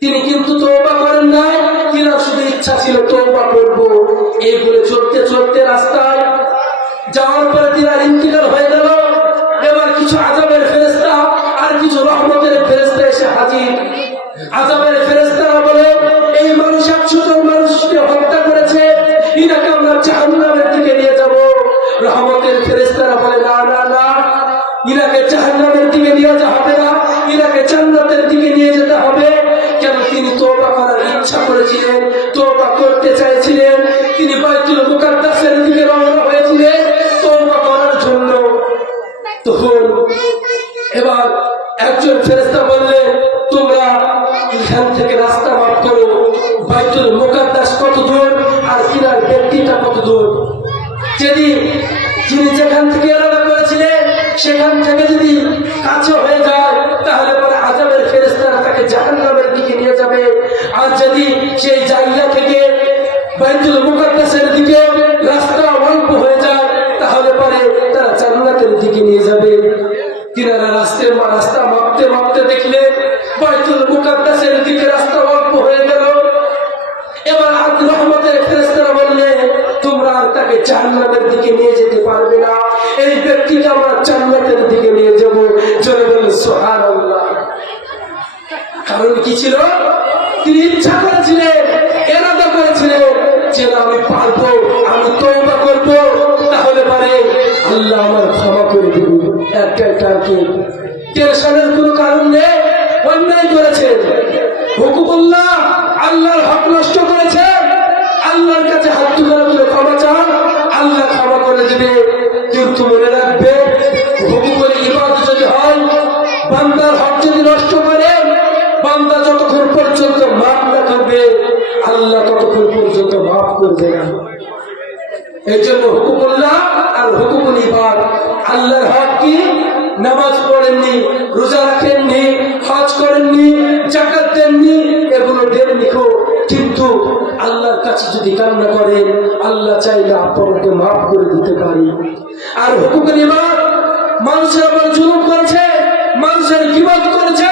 তিনি কিন্তু তওবা করেন নাই, তিনার শুধু ইচ্ছা ছিল তওবা করব। এই বলে চলতে চলতে রাস্তায় যাওয়ার পরে তিনার ইন্তিকাল হয়ে গেল। এবার কিছু আযাবের ফেরেশতা আর কিছু রহমতের ফেরেশতা এসে হাজির। আযাবের ফেরেশতারা বলে, এই মানুষ 100 জন মানুষকে হত্যা করেছে, ইনাকে আমরা জাহান্নামের দিকে নিয়ে যাব। রহমতের ফেরেশতারা বলে, না না না, ইনাকে জাহান্নামের দিকে নিয়ে যাওয়া হবে না, ইনাকে জান্নাতের দিকে নিয়ে যেতে হবে। কেন? তিনি তওবা করার ইচ্ছা করেছিলেন, তওবা করতে চাইছিলেন, তিনি বাইতুল মুকাদ্দাসের দিকে রওনা হয়েছিলেন তওবা করার জন্য। তখন এবার একজন ফেরেশতা বললেন, তোমরা এখান থেকে রাস্তা মাপ করো, বাইতুল মুকাদ্দাস কত দূর আর তিনার ব্যক্তিটা কত দূর। যেদিন যিনি যেখান থেকে এরাদা করেছিলেন সেখান থেকে যদি কাছে হয়ে যায়, তাহলে পরে আযাবের ফেরেশতারা তাকে জাহান্নামের দিকে নিয়ে যাবে। আর যদি সেই জায়গা থেকে বাইতুল মুকাদ্দাসের দিকে রাস্তা অল্প হয়ে যায়, তাহলে পরে তারা জান্নাতের দিকে নিয়ে যাবে। তিনারা রাস্তা মাপতে মাপতে দেখলেন বাইতুল মুকাদ্দাসের দিকে রাস্তা অল্প হয়ে গেল। এবার রহমতের ফেরেশতারা বললেন, তোমরা আর তাকে জান্নাতের দিকে নিয়ে যেতে পারবে না, এই ব্যক্তিকে আমরা জান্নাতের দিকে নিয়ে যাব। কি ছিল? তিনি ইচ্ছা করেছিলেন, এরাদা করেছিলেন যে আমি পারবো, আমি তওবা করব, তাহলে পারে আল্লাহ আমার ক্ষমা করে দিবেন। একটা কি টেনশনের কোনো কারণ নেই। অন্যায় করেছেন, হুকুকুল্লাহ, আল্লাহর হক নষ্ট করেছেন, আল্লাহর কাছে হাত তুলে ক্ষমা চান, আল্লাহ ক্ষমা করে দিবে। কিন্তু মনে রাখবে, হুকুকুল ইবাদত যদি হয়, বান্দার হক যদি নষ্ট করে, বান্দা যতক্ষণ পর্যন্ত মাফ না করবে, আল্লাহ ততক্ষণ পর্যন্ত মাফ করবে না। এই জন্য হুকুকুল্লাহ আর হুকুকুল ইবাদ, আল্লাহর হক কি? নামাজ পড়েননি, রোজা রাখেননি, হজ করেননি, যাকাত দেননি, এগুলো দেননি, কিন্তু আল্লাহর কাছে যদি কান্না করেন, আল্লাহ চাইলে আপনাকে মাফ করে দিতে পারি। আর হুকুকুল ইবাদ, মানুষের উপর জুলুম করেছে, মানুষের গীবত করেছে,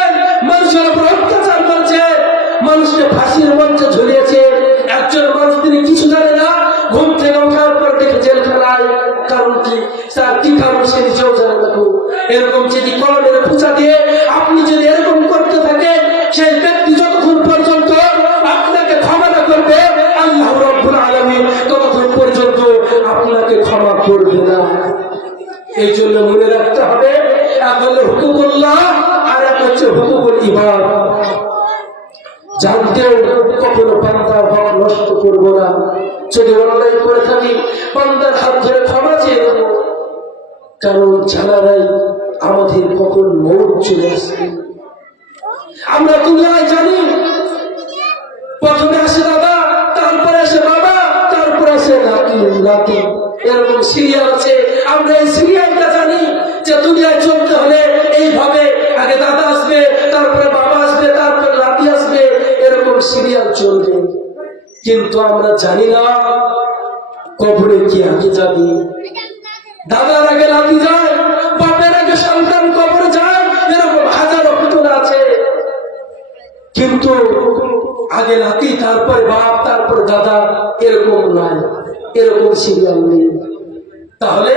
মানুষের উপর অত্যাচার করেছে, মানুষকে ফাঁসির মঞ্চে ঝুলিয়েছে। একজন মানুষ তিনি কিছু জানে না, ঘুম থেকে ওঠার পর দেখে জেলখানায়। কারণ কি? তার কি কারণ সে নিজেও জানে না। এরকম যদি কলমের পূজা দিয়ে আপনি যদি এরকম করতে থাকেন, সেই ব্যক্তি যতক্ষণ পর্যন্ত আপনাকে ক্ষমা না করবে, আল্লাহ রাব্বুল আলামিন ততক্ষণ পর্যন্ত আপনাকে ক্ষমা করবে না। এই জন্য মনে রাখতে হবে, এক হলো হুকুকুল্লাহ আর এক হচ্ছে হুকুকুল ইবাদ। জানতেও কখনো বান্দার হক নষ্ট করবো না। যদি অন্যায় করে থাকি, বান্দার হাত ধরে ক্ষমা চেয়ে দেব, কারণ জানা নাই আমাদের কখন মৌত চলে আসবে। আমরা দুনিয়ায় জানি, প্রথমে আসে দাদা, তারপরে আসে বাবা, তারপরে আসে নাতি, এরকম সিরিয়াল আছে। আমরা এই সিরিয়ালটা জানি যে দুনিয়ায় চলতে হলে এইভাবে আগে দাদা আসবে, তারপরে বাবা আসবে, তারপরে নাতি আসবে, এরকম সিরিয়াল চলবে। কিন্তু আমরা জানি না কবরে কি আগে যাবে। দাদার আগে নাতি যায়, বাপের আগে সন্তান কবরে যায়, এরকম হাজারো ঘটনা আছে। কিন্তু আগে নাতি, তারপরে বাপ, তারপরে দাদা, এরকম নয়, এরকম সিরিয়াল নেই। তাহলে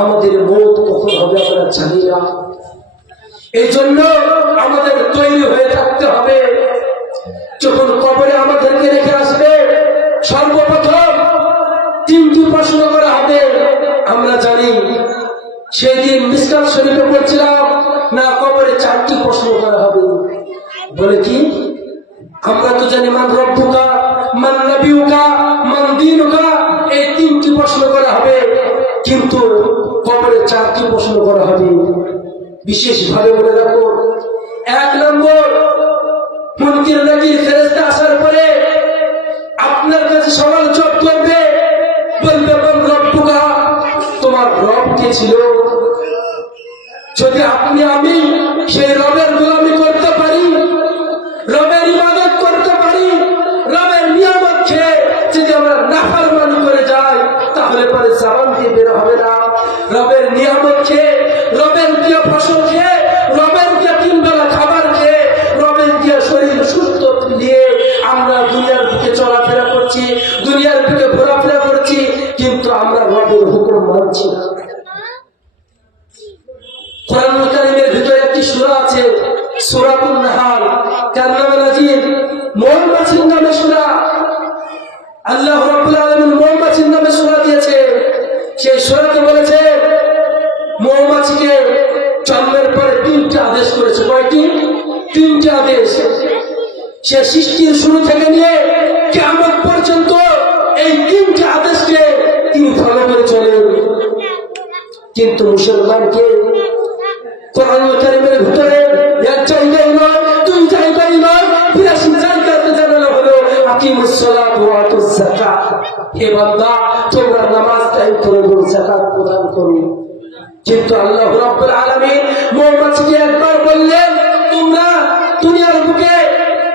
আমাদের মৌত কখন হবে আমরা জানি না। এই জন্য আমাদের তৈরি হয়ে থাকতে হবে। যখন কবরে আমাদেরকে রেখে আসবে, সর্বপ্রথম তিনটি প্রশ্ন করা হবে। আমরা জানি সেই দিন মিসকাত শরীফে পড়ছিলাম না, কবরে চারটি প্রশ্ন করা হবে। বলে কি? আমরা তো জানি মান রব্বুকা, মান নবিয়ুকা, মান দীনুকা, এই তিনটি প্রশ্ন করা হবে। কিন্তু কবরে চারটি প্রশ্ন করা হবে। বিশেষভাবে মনে রাখো, এক নম্বর, মুনকির নাকির ফেরেশতা আসার পরে আপনার কাছে সওয়াল জবাব করবে, বলবে মান রব্বুকা, তোমার রব কে ছিল? যদি আপনি আমি সেই রবের গোলামি করতে পারি, রবের ইবাদত করতে পারি, রবের নিয়ামত খেয়ে যদি আমরা নাফরমানি করে যাই, তাহলে পরে জাবান দিয়ে বের হবে না। রবের নিয়ামত খেয়ে, রবের দিয়ে ফসল খেয়ে, রবের দিয়ে তিন বেলা খাবার খেয়ে, রবের দিয়ে শরীর সুস্থ নিয়ে আমরা দুনিয়ার বুকে চলাফেরা করছি, দুনিয়ার বুকে ঘোরাফেরা করছি, কিন্তু আমরা রবের হুকুম মানছি না। কোরআনুল কারীমের ভিতরে একটি সূরা আছে, সূরাতুন নাহাল, যার নামে নাজিল, মৌমাছির নামে সূরা। আল্লাহ রাব্বুল আলামিন মৌমাছির নামে সূরা দিয়েছে। সেই সূরাতে বলেছে মৌমাছিকে জন্মের পরে তিনটি আদেশ করেছে। কয়টি? তিনটি আদেশ। সে সৃষ্টির শুরু থেকে নিয়ে কিয়ামত পর্যন্ত এই তিনটি আদেশকে তিনি ফলো করে চলেন। কিন্তু মুসলমানকে কোরআনুল কারীমের ভিতরে এক জায়গায় নয়, দুই জায়গায় নয়, ৮২ জায়গাতে জানানো হলো আকিমুস সালাত ওয়া আতুজ যাকাত। হে বান্দা, তোমরা নামাজ কায়েম করো, যাকাত প্রদান করো। কিন্তু আল্লাহ রাব্বুল আলামিন মৌমাছিকে একবার বললেন, তোমরা দুনিয়ার বুকে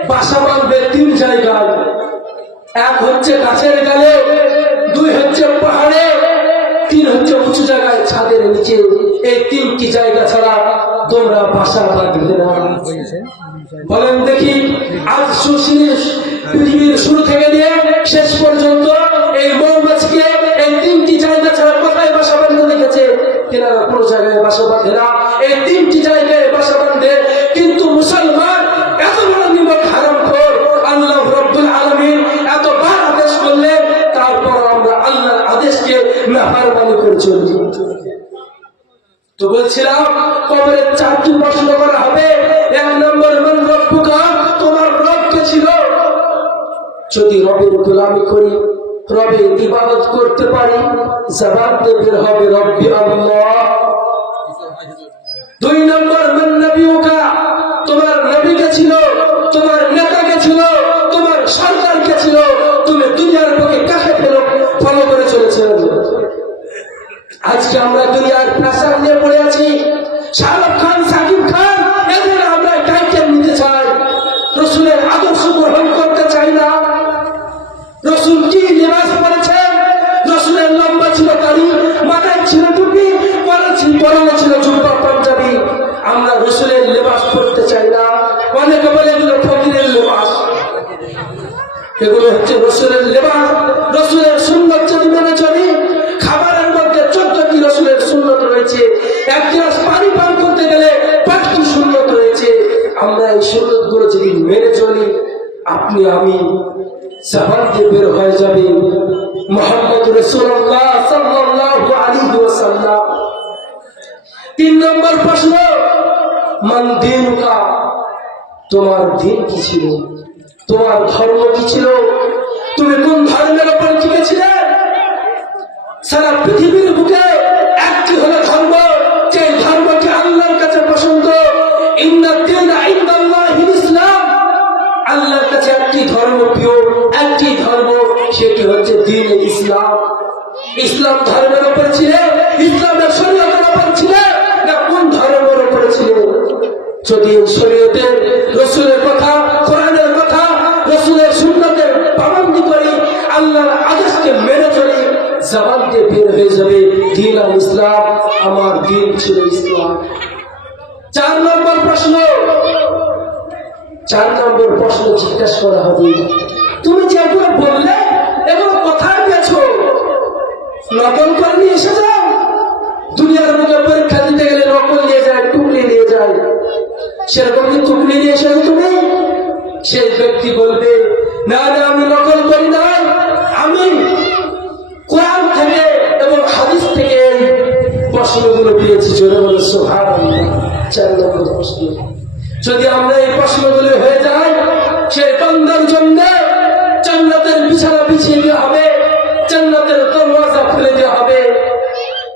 বাসা বাঁধবে তিন জায়গায়। এক হচ্ছে গাছের গালে, দুই হচ্ছে পাহাড়ে, তিন হচ্ছে উঁচু জায়গায়, ছাদের নিচে। এই তিনটি জায়গা ছাড়া তোমরা বাসা বাঁধবে না। বলেন দেখি, আজ পৃথিবীর শুরু থেকে নিয়ে শেষ পর্যন্ত এই মৌমাছিকে এই তিনটি জায়গা ছাড়া কোথায় বাসা বাঁধতে দেখেছে? তেনারা কোনো জায়গায় বাসা বাঁধে না, এই তিনটি জায়গায় বাসা বাঁধে। কিন্তু মুসলমান এত বড় নিমক গোলামি করি, রবের ইবাদত করতে পারি, জবান দিয়ে বের হবে রব্বি আল্লাহ। 2 নম্বর মান নবিয়ুকা, তোমার নবী কে ছিল, তোমার নেতা কে ছিল, তোমার সরকার কে ছিল, তুমি দুনিয়ার বুকে কাকে ফলো করে চলেছো? আজকে আমরা দুনিয়ার প্রেসার নিয়ে পড়ে আছি। শাহরুখ খান, সাকিব খান, এদের আমরা টাইটেল নিতে চাই, রসুলের আদর্শ গ্রহণ করতে চাই না। রসুল কি লিবাস পরেছেন? রসুলের লম্বা ছিল দাড়ি, মাথায় ছিল টুপি, পরনে ছিল জুব্বা পাঞ্জাবি। আমরা রসুলের লিবাস পরতে চাই না। অনেকে বলে এগুলো ফকিরের লিবাস, এগুলো হচ্ছে রসুলের লিবাস। রসুলের সুন্নাত যদি মেনে চলি, খাবারের মধ্যে 14টি রসুলের সুন্নাত রয়েছে। এক গ্লাস পানি পান করতে গেলে 5টি সুন্নাত রয়েছে। আমরা এই সুন্নাত গুলো যদি মেনে চলি, আপনি আমি জবান দিয়ে বের হয়ে যাবে মুহাম্মদ রাসূলুল্লাহ সাল্লাল্লাহু আলাইহি ওয়াসাল্লাম। 3 নম্বর প্রশ্ন, মান দীনুকা, তোমার দিন কি ছিল, তোমার ধর্ম কি ছিল, তুমি কোন ধর্মের উপর টিকে ছিলে? সারা পৃথিবীর বুকে একটি হলো ধর্ম, যে ধর্মটি আল্লাহর কাছে পছন্দ। ইন্না দীনা ইনদাল্লাহিল ইসলাম, আল্লাহর কাছে একটি ধর্ম প্রিয়, একটি ধর্ম, সেটি হচ্ছে দ্বীন ইসলাম। ইসলাম ধর্মের উপর ছিল, ইসলামের শরীয়তের উপর ছিল, না কোন ধর্মের উপর ছিল? যদি শরীয়তের, রসুলের কথা, কোরআনের কথা, রসুলের সুন্নাতের পাবন্দি করি, আল্লাহর আদেশকে মেনে চলি, জবান দিয়ে বের হয়ে যাবে দ্বীন আল ইসলাম, আমার দ্বীন ছিল ইসলাম। 4 নম্বর প্রশ্ন, 4 নম্বর প্রশ্ন জিজ্ঞাসা করা হবে, তুমি যেগুলো বললে এগুলো কোথায় পেয়েছো? নকল করে নিয়ে এসে যাও। দুনিয়ার মধ্যে পরীক্ষা দিতে গেলে নকল নিয়ে যায়, টুকলি নিয়ে যায়, সেরকম কি টুকলি নিয়ে এসে তুমি? সেই ব্যক্তি বলবে, না না, আমি নকল করি না, আমি কোরআন থেকে এবং হাদিস থেকে এই প্রশ্নগুলো পেয়েছি। জোরে বলে সুবহানাল্লাহ। 4 নম্বর প্রশ্ন, যদি আমরা এই প্রশ্নগুলো হয়ে যায়, সেই বান্দার জন্য জান্নাতের বিছানা বিছিয়ে দেওয়া হবে, জান্নাতের দরওয়াজা খুলে দেওয়া হবে।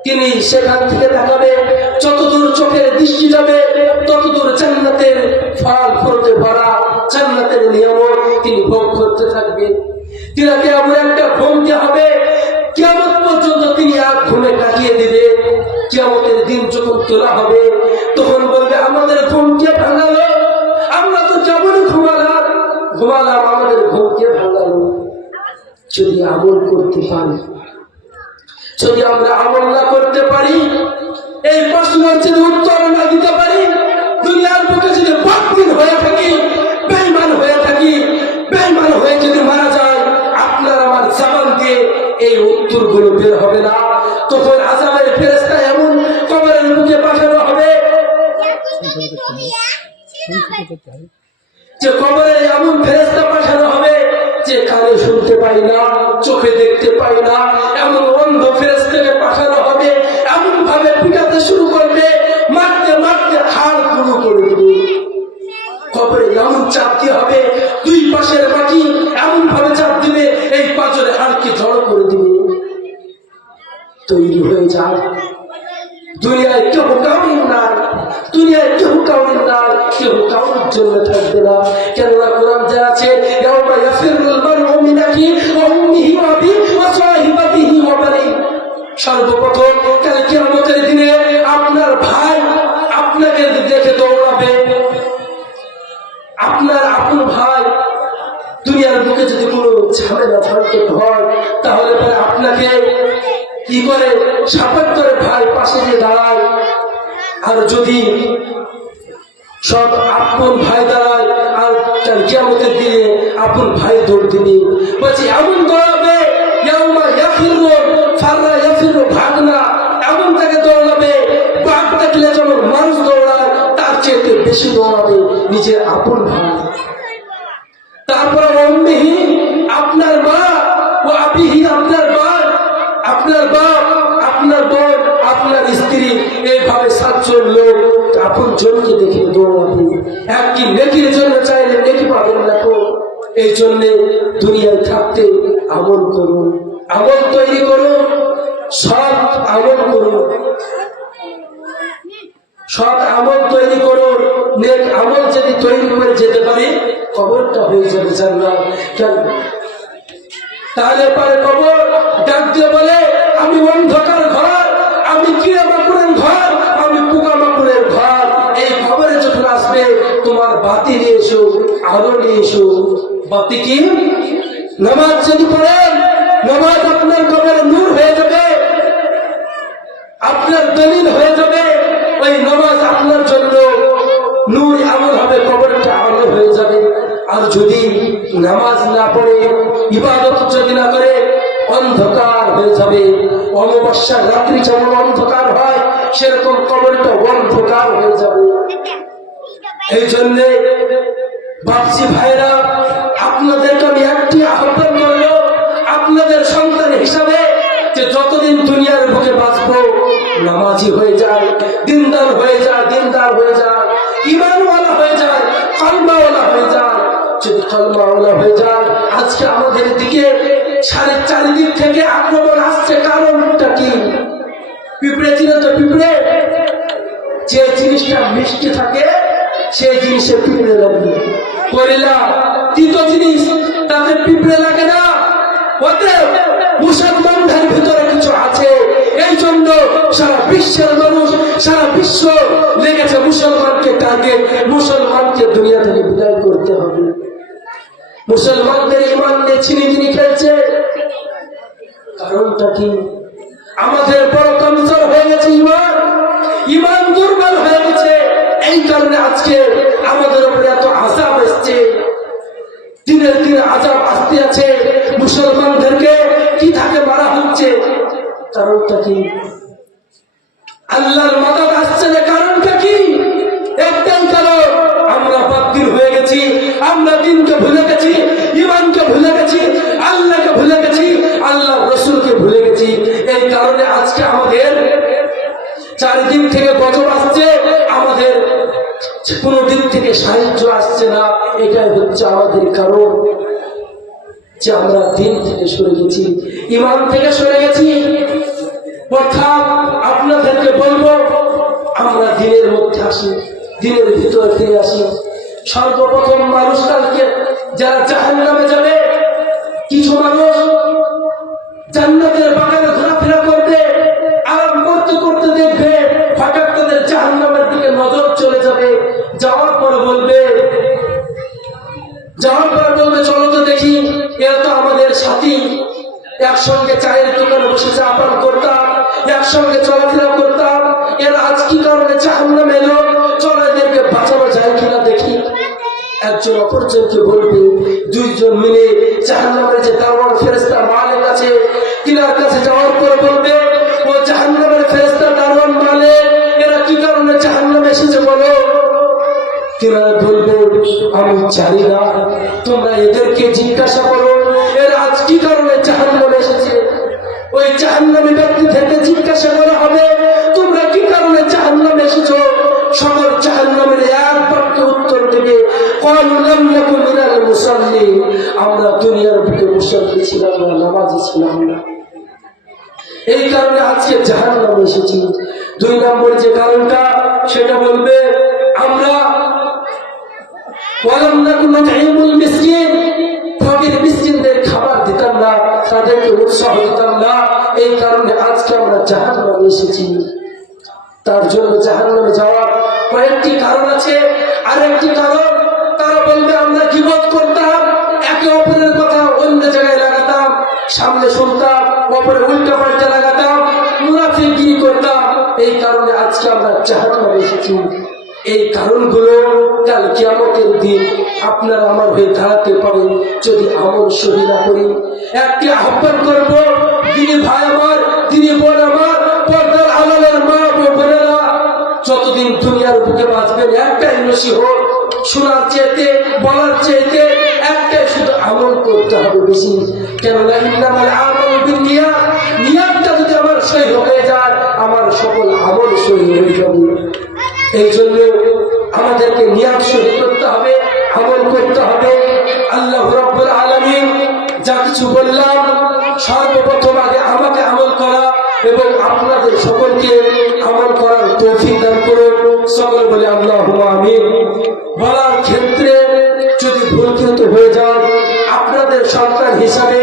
তিনি সেখান থেকে দেখাবে, যতদূর চোখের দৃষ্টি যাবে ততদূর জান্নাতের ফল ফুলতে ভরা, জান্নাতের নিয়ামত তিনি ভোগ করতে থাকবেন। তিনাকে এমন একটা ঘুম দেওয়া হবে, কিয়ামত পর্যন্ত তিনি আর ঘুমে কাটিয়ে দিবে। কিয়ামতের দিন যখন তোলা হবে, তখন বলবে, আমাদের ঘুম কে ভাঙালো? আমরা তো যেমনই ঘুমালাম, আমাদের ঘুম কে ভাঙালো? যদি আমল করতে পারি, যদি আমরা আমল না করতে পারি, এই প্রশ্নের যদি উত্তর না দিতে পারি, দুনিয়ার বুকে যদি বাতিল হয়ে থাকি, বেঈমান হয়ে থাকি, বেঈমান হয়ে যদি মারা যায়, আপনার আমার জবান দিয়ে এই উত্তরগুলো বের হবে না। তখন আযাবের ফেরেশতা এমন কবরের বুকে পাঠানো হবে যে কবরে এমন ফেরেশতা পাঠানো হবে যে কানে শুনতে পাই না, চোখে দেখতে পাই না, এমন অন্ধ ফেরেশতাকে পাঠানো হবে, এমন ভাবে পিটাতে শুরু করবে, মারতে মারতে হাড় গুঁড়ো করে দেবে। কবরে এমন চাপ দিয়ে হবে, 2 পাশের মাটি এমন ভাবে চাপ দিবে, এই পাঁজরে হাড়কে জড়ো করে দিবে। তৈরি হয়ে যায়। দুনিয়ায় কেউ কাউরিন না, দুনিয়ায় কেউ কাউরিন না, কেউ কাউরির জন্য থাকবে না। কেননা কোরআন যা আছে, ইয়াউমা ইয়াফিরুল মারউ মিন আখিহি ওয়া উম্মিহি ওয়া আবিহি ওয়া সাহিবাতিহি ওয়া বানিহি। সর্বপ্রথম কাল কিয়ামতের দিনে আপনার ভাই আপনাকে দেখে দৌড়াবে। আপনার আপন ভাই, দুনিয়ার বুকে যদি কোনো ঝামেলা ঝড়তে হয়, তাহলে পরে আপনাকে কি করে? সাপোর্ট করে ভাই পাশে দিয়ে দাঁড়ায়। আর যদি সব আপন ভাই দাঁড়ায়, আর কিয়ামতের দিনে আপন ভাই দৌড় দিবি, বলছি এমন দৌড়াবে, ইয়াউমা ইয়াফিরু ফাররা ইয়াফিরু ভাগনা, এমন তাকে দৌড়াবে, বাঘ দেখলে যেমন মানুষ দৌড়ায়, তার চেয়ে বেশি দৌড়াবে নিজের আপন ভাই। তারপরে উম্মিহি, আপনার মা, ও আবিহি, আপনার বাপ, আপনার বাপ, আপনার বোন, আপনার স্ত্রী, এইভাবে 7জন লোক আপন জনকে দেখে দৌড়াবে। একটি নেকির জন্য চাইলে নেকি পাবেন না। এই জন্যে দুনিয়ায় থাকতে আমল করুন, আমল তৈরি করুন, সৎ আমল করুন, সৎ আমল তৈরি করুন। নেক আমল যদি তৈরি করে যেতে পারি কবরটা হয়ে যাবে জান্নাত। কেন? তাহলে পরে কবর ডাক দিয়ে বলে, আমি অন্ধকার ঘর, আমি কিরা মাকুরের ঘর, আমি পোকা মাকুরের ঘর। এই কবরে যখন আসবে তোমার বাতি নিয়ে এসো, আলো নিয়ে এসো। বাতি কি? নামাজ যদি পড়েন, নামাজ আপনার কবরে নূর হয়ে যাবে, আপনার দলিল হয়ে যাবে। ওই নামাজ আপনার জন্য নূর আমল হবে, কবরটা আলো হয়ে যাবে। আর যদি নামাজ না পড়ে, ইবাদত যদি না করে, অন্ধকার হয়ে যাবে। অমাবস্যার রাত্রি যেমন অন্ধকার হয়, সেরকম কবরটা অন্ধকার হয়ে যাবে। এই জন্যে বাপসি ভাইরা, আপনাদেরকে আমি একটি আহ্বান করলো, আপনাদের সন্তান হিসাবে, যে যতদিন দুনিয়ার বুকে বাঁচবো নামাজি হয়ে যায়, দিনদার হয়ে যায়, দিনদার হয়ে যায়, ঈমানওয়ালা হয়ে যায়, কলমাওয়ালা হয়ে যায়। যদি কলমাওয়ালা হয়ে যায়, আজকে আমাদের দিকে চারিদিক থেকে আক্রমণ আসছে, কারণটা কি? পিঁপড়ে চিনে তো? পিঁপড়ে যে জিনিসটা মিষ্টি থাকে সেই জিনিসে পিঁপড়ে লাগবে। করিলা তিতো জিনিস, তাতে পিঁপড়ে লাগে না। অতএব মুসলমানদের ভিতরে কিছু আছে, এই জন্য সারা বিশ্বের মানুষ, সারা বিশ্ব লেগেছে মুসলমানকে টার্গেট, মুসলমানকে দুনিয়া থেকে বিদায় করতে হবে। মুসলমানদের ইমান নিয়ে ছিনিমিনি খেলছে। কারণটা কি? আমাদের বড় কমজোর হয়ে গেছে ইমান, ইমান দুর্বল হয়ে গেছে। এই কারণে আজকে আমাদের উপরে এত আযাব এসছে, দিনের দিন আযাব আসতে আছে। মুসলমানদেরকে কি থাকে মারা হচ্ছে। কারণটা কি? আল্লাহর মাদদ আসছে না। কারণটা কি? একটাই কারণ, আমরা বাতিল হয়ে গেছি, আমরা দিনকে ভুলে গেছি, ইমানকে ভুলে গেছি, আল্লাহকে ভুলে গেছি, আল্লাহর রাসূলকে ভুলে গেছি। এই কারণে আজকে আমাদের চারিদিক থেকে গজব আসছে, আমাদের কোনো দিক থেকে সাহায্য আসছে না। এটাই হচ্ছে আমাদের কারণ, যে আমরা দিন থেকে সরে গেছি, ইমান থেকে সরে গেছি। অর্থাৎ আপনাদেরকে বলবো, আমরা দিনের মধ্যে আসি, দিনের ভিতর ফিরে আসি। সর্বপ্রথম মানুষ কালকে যারা জাহান্নামে যাবে, কিছু মানুষ জান্নাতের বাগানে ঘোরাফেরা করবে, আরাম করতে করতে দেখবে হঠাৎ তাদের জাহান্নামের দিকে নজর চলে যাবে। যাওয়ার পর বলবে, চলো তো দেখি, এরা তো আমাদের সাথী, একসঙ্গে চায়ের দোকানে বসে চা পান করতাম, একসঙ্গে চলাফেরা করতাম, এরা আজ কি কারণে জাহান্নামে এলো, চলো এদেরকে বাঁচানো যায় কিনা দেখি। একজন অপরজনকে বলবে, দুইজন মিলে জাহান্নামের যে দারোয়ান ফেরেশতা মালিক আছে, তিনার কাছে যাওয়ার পর বলবে, ও জাহান্নামের ফেরেশতা দারোয়ান মালিক, এরা কি কারণে জাহান্নামে এসেছে বলো। তিনারা বলবে, আমি জানি না, তোমরা এদেরকে জিজ্ঞাসা করো, এরা আজ কি কারণে জাহান্নামে এসেছে। ওই জাহান্নামী ব্যক্তি থেকে জিজ্ঞাসা করা হবে, তোমরা কি কারণে জাহান্নামে এসেছো। সকল জাহান্নামের এক বাক্যে উত্তর দেবে, ক্বালু লাম নাকু মিনাল মুসাল্লিন, আমরা দুনিয়ার বুকে মুসাল্লি ছিলাম না, নামাজি ছিলাম না, এই কারণে আজকে জাহান্নামে এসেছি। দুই নম্বর যে কারণটা, সেটা বলবে, আমরা ওয়ালাম নাকু নুতঈমুল মিসকিন, ফকির মিসকিনদের খাবার দিতাম না, তাদেরকে উৎসাহ দিতাম না, এই কারণে আজকে আমরা জাহান্নামে এসেছি। তার জন্য জাহান্নামে যাওয়ার কয়েকটি কারণ আছে। আরেকটি কারণ, তারা বলবে আমরা গীবত করতাম, একে অপরের কথা অন্য জায়গায় লাগাতাম, সামনে শুনতাম, অপরে উল্টা পাল্টা লাগাতাম, মুনাফিকগিরি করতাম, এই কারণে আজকে আমরা জাহান্নামে এসেছি। এই কারণগুলো কাল কিয়ামতের দিন আপনার আমার হয়ে দাঁড়াতে পারে যদি আমল সহি না করি। একটি আহ্বান করব, দিনী ভাই আমার, দিনী বোন আমার, পর্দার আড়ালের মা বোনেরা, যতদিন দুনিয়ার বুকে বাঁচবেন একটাই নসিহত, শোনার চেয়েতে, বলার চেয়েতে একটাই শুধু আমল করতে হবে বেশি। কেননা ইন্নামাল আমালু বিন্নিয়াত, নিয়তটা যদি আমার সহি হয়ে যায়, আমার সকল আমল সহি হয়ে যাবে। এই জন্য আমাদেরকে নিয়ত সহি করতে হবে, আমল করতে হবে। আল্লাহ রাব্বুল আলামিন যা কিছু বললাম সর্বপ্রথম আগে আমাকে আমল করা এবং আপনাদের সকলকে আমল করার তৌফিক দান করুন। সকলে বলে আল্লাহুম্মা আমিন। বলার ক্ষেত্রে যদি ভুলত্রুটি হয়ে যায় আপনাদের সন্তান হিসাবে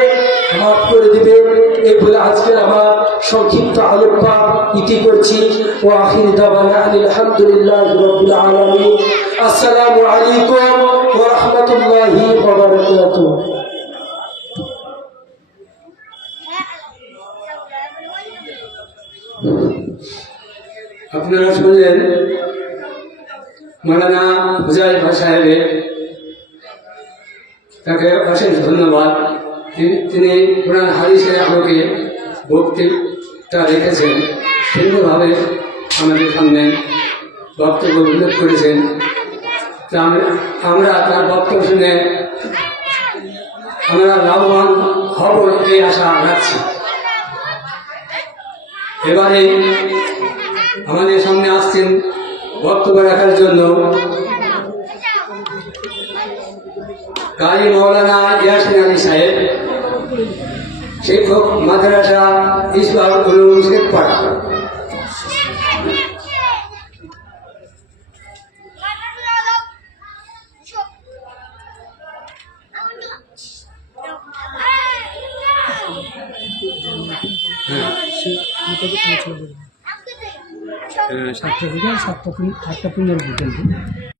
মাফ করে দিবেন। এই বলে আজকে আমার সংক্ষিপ্ত আলোকপাত ইতি করছি। ওয়া আখির দাওয়ানা আলহামদুলিল্লাহি রাব্বিল আলামিন। আসসালামু আলাইকুম ওয়া রাহমাতুল্লাহি ওয়া বারাকাতুহু। আপনারা শুনলেন মৌলানা হুজাইফা সাহেবের, তাকে অশেষ ধন্যবাদ। তিনি কোরআন হাদিসের আলোকে বক্তৃতা রেখেছেন, সুন্দরভাবে আমাদের সামনে বক্তব্য উল্লেখ করেছেন। তা আমরা তার বক্তব্য শুনে আমরা লাভবান হব এই আশা রাখছি। এবারে আমাদের সামনে আসছেন বক্তব্য রাখার জন্য কারি মৌলানা ইয়াসিন আলী সাহেব, শিক্ষক মাদ্রাসা ইসলাম উলুম শেখপাড়া। সাতটা থেকে 7টা 15 পর্যন্ত।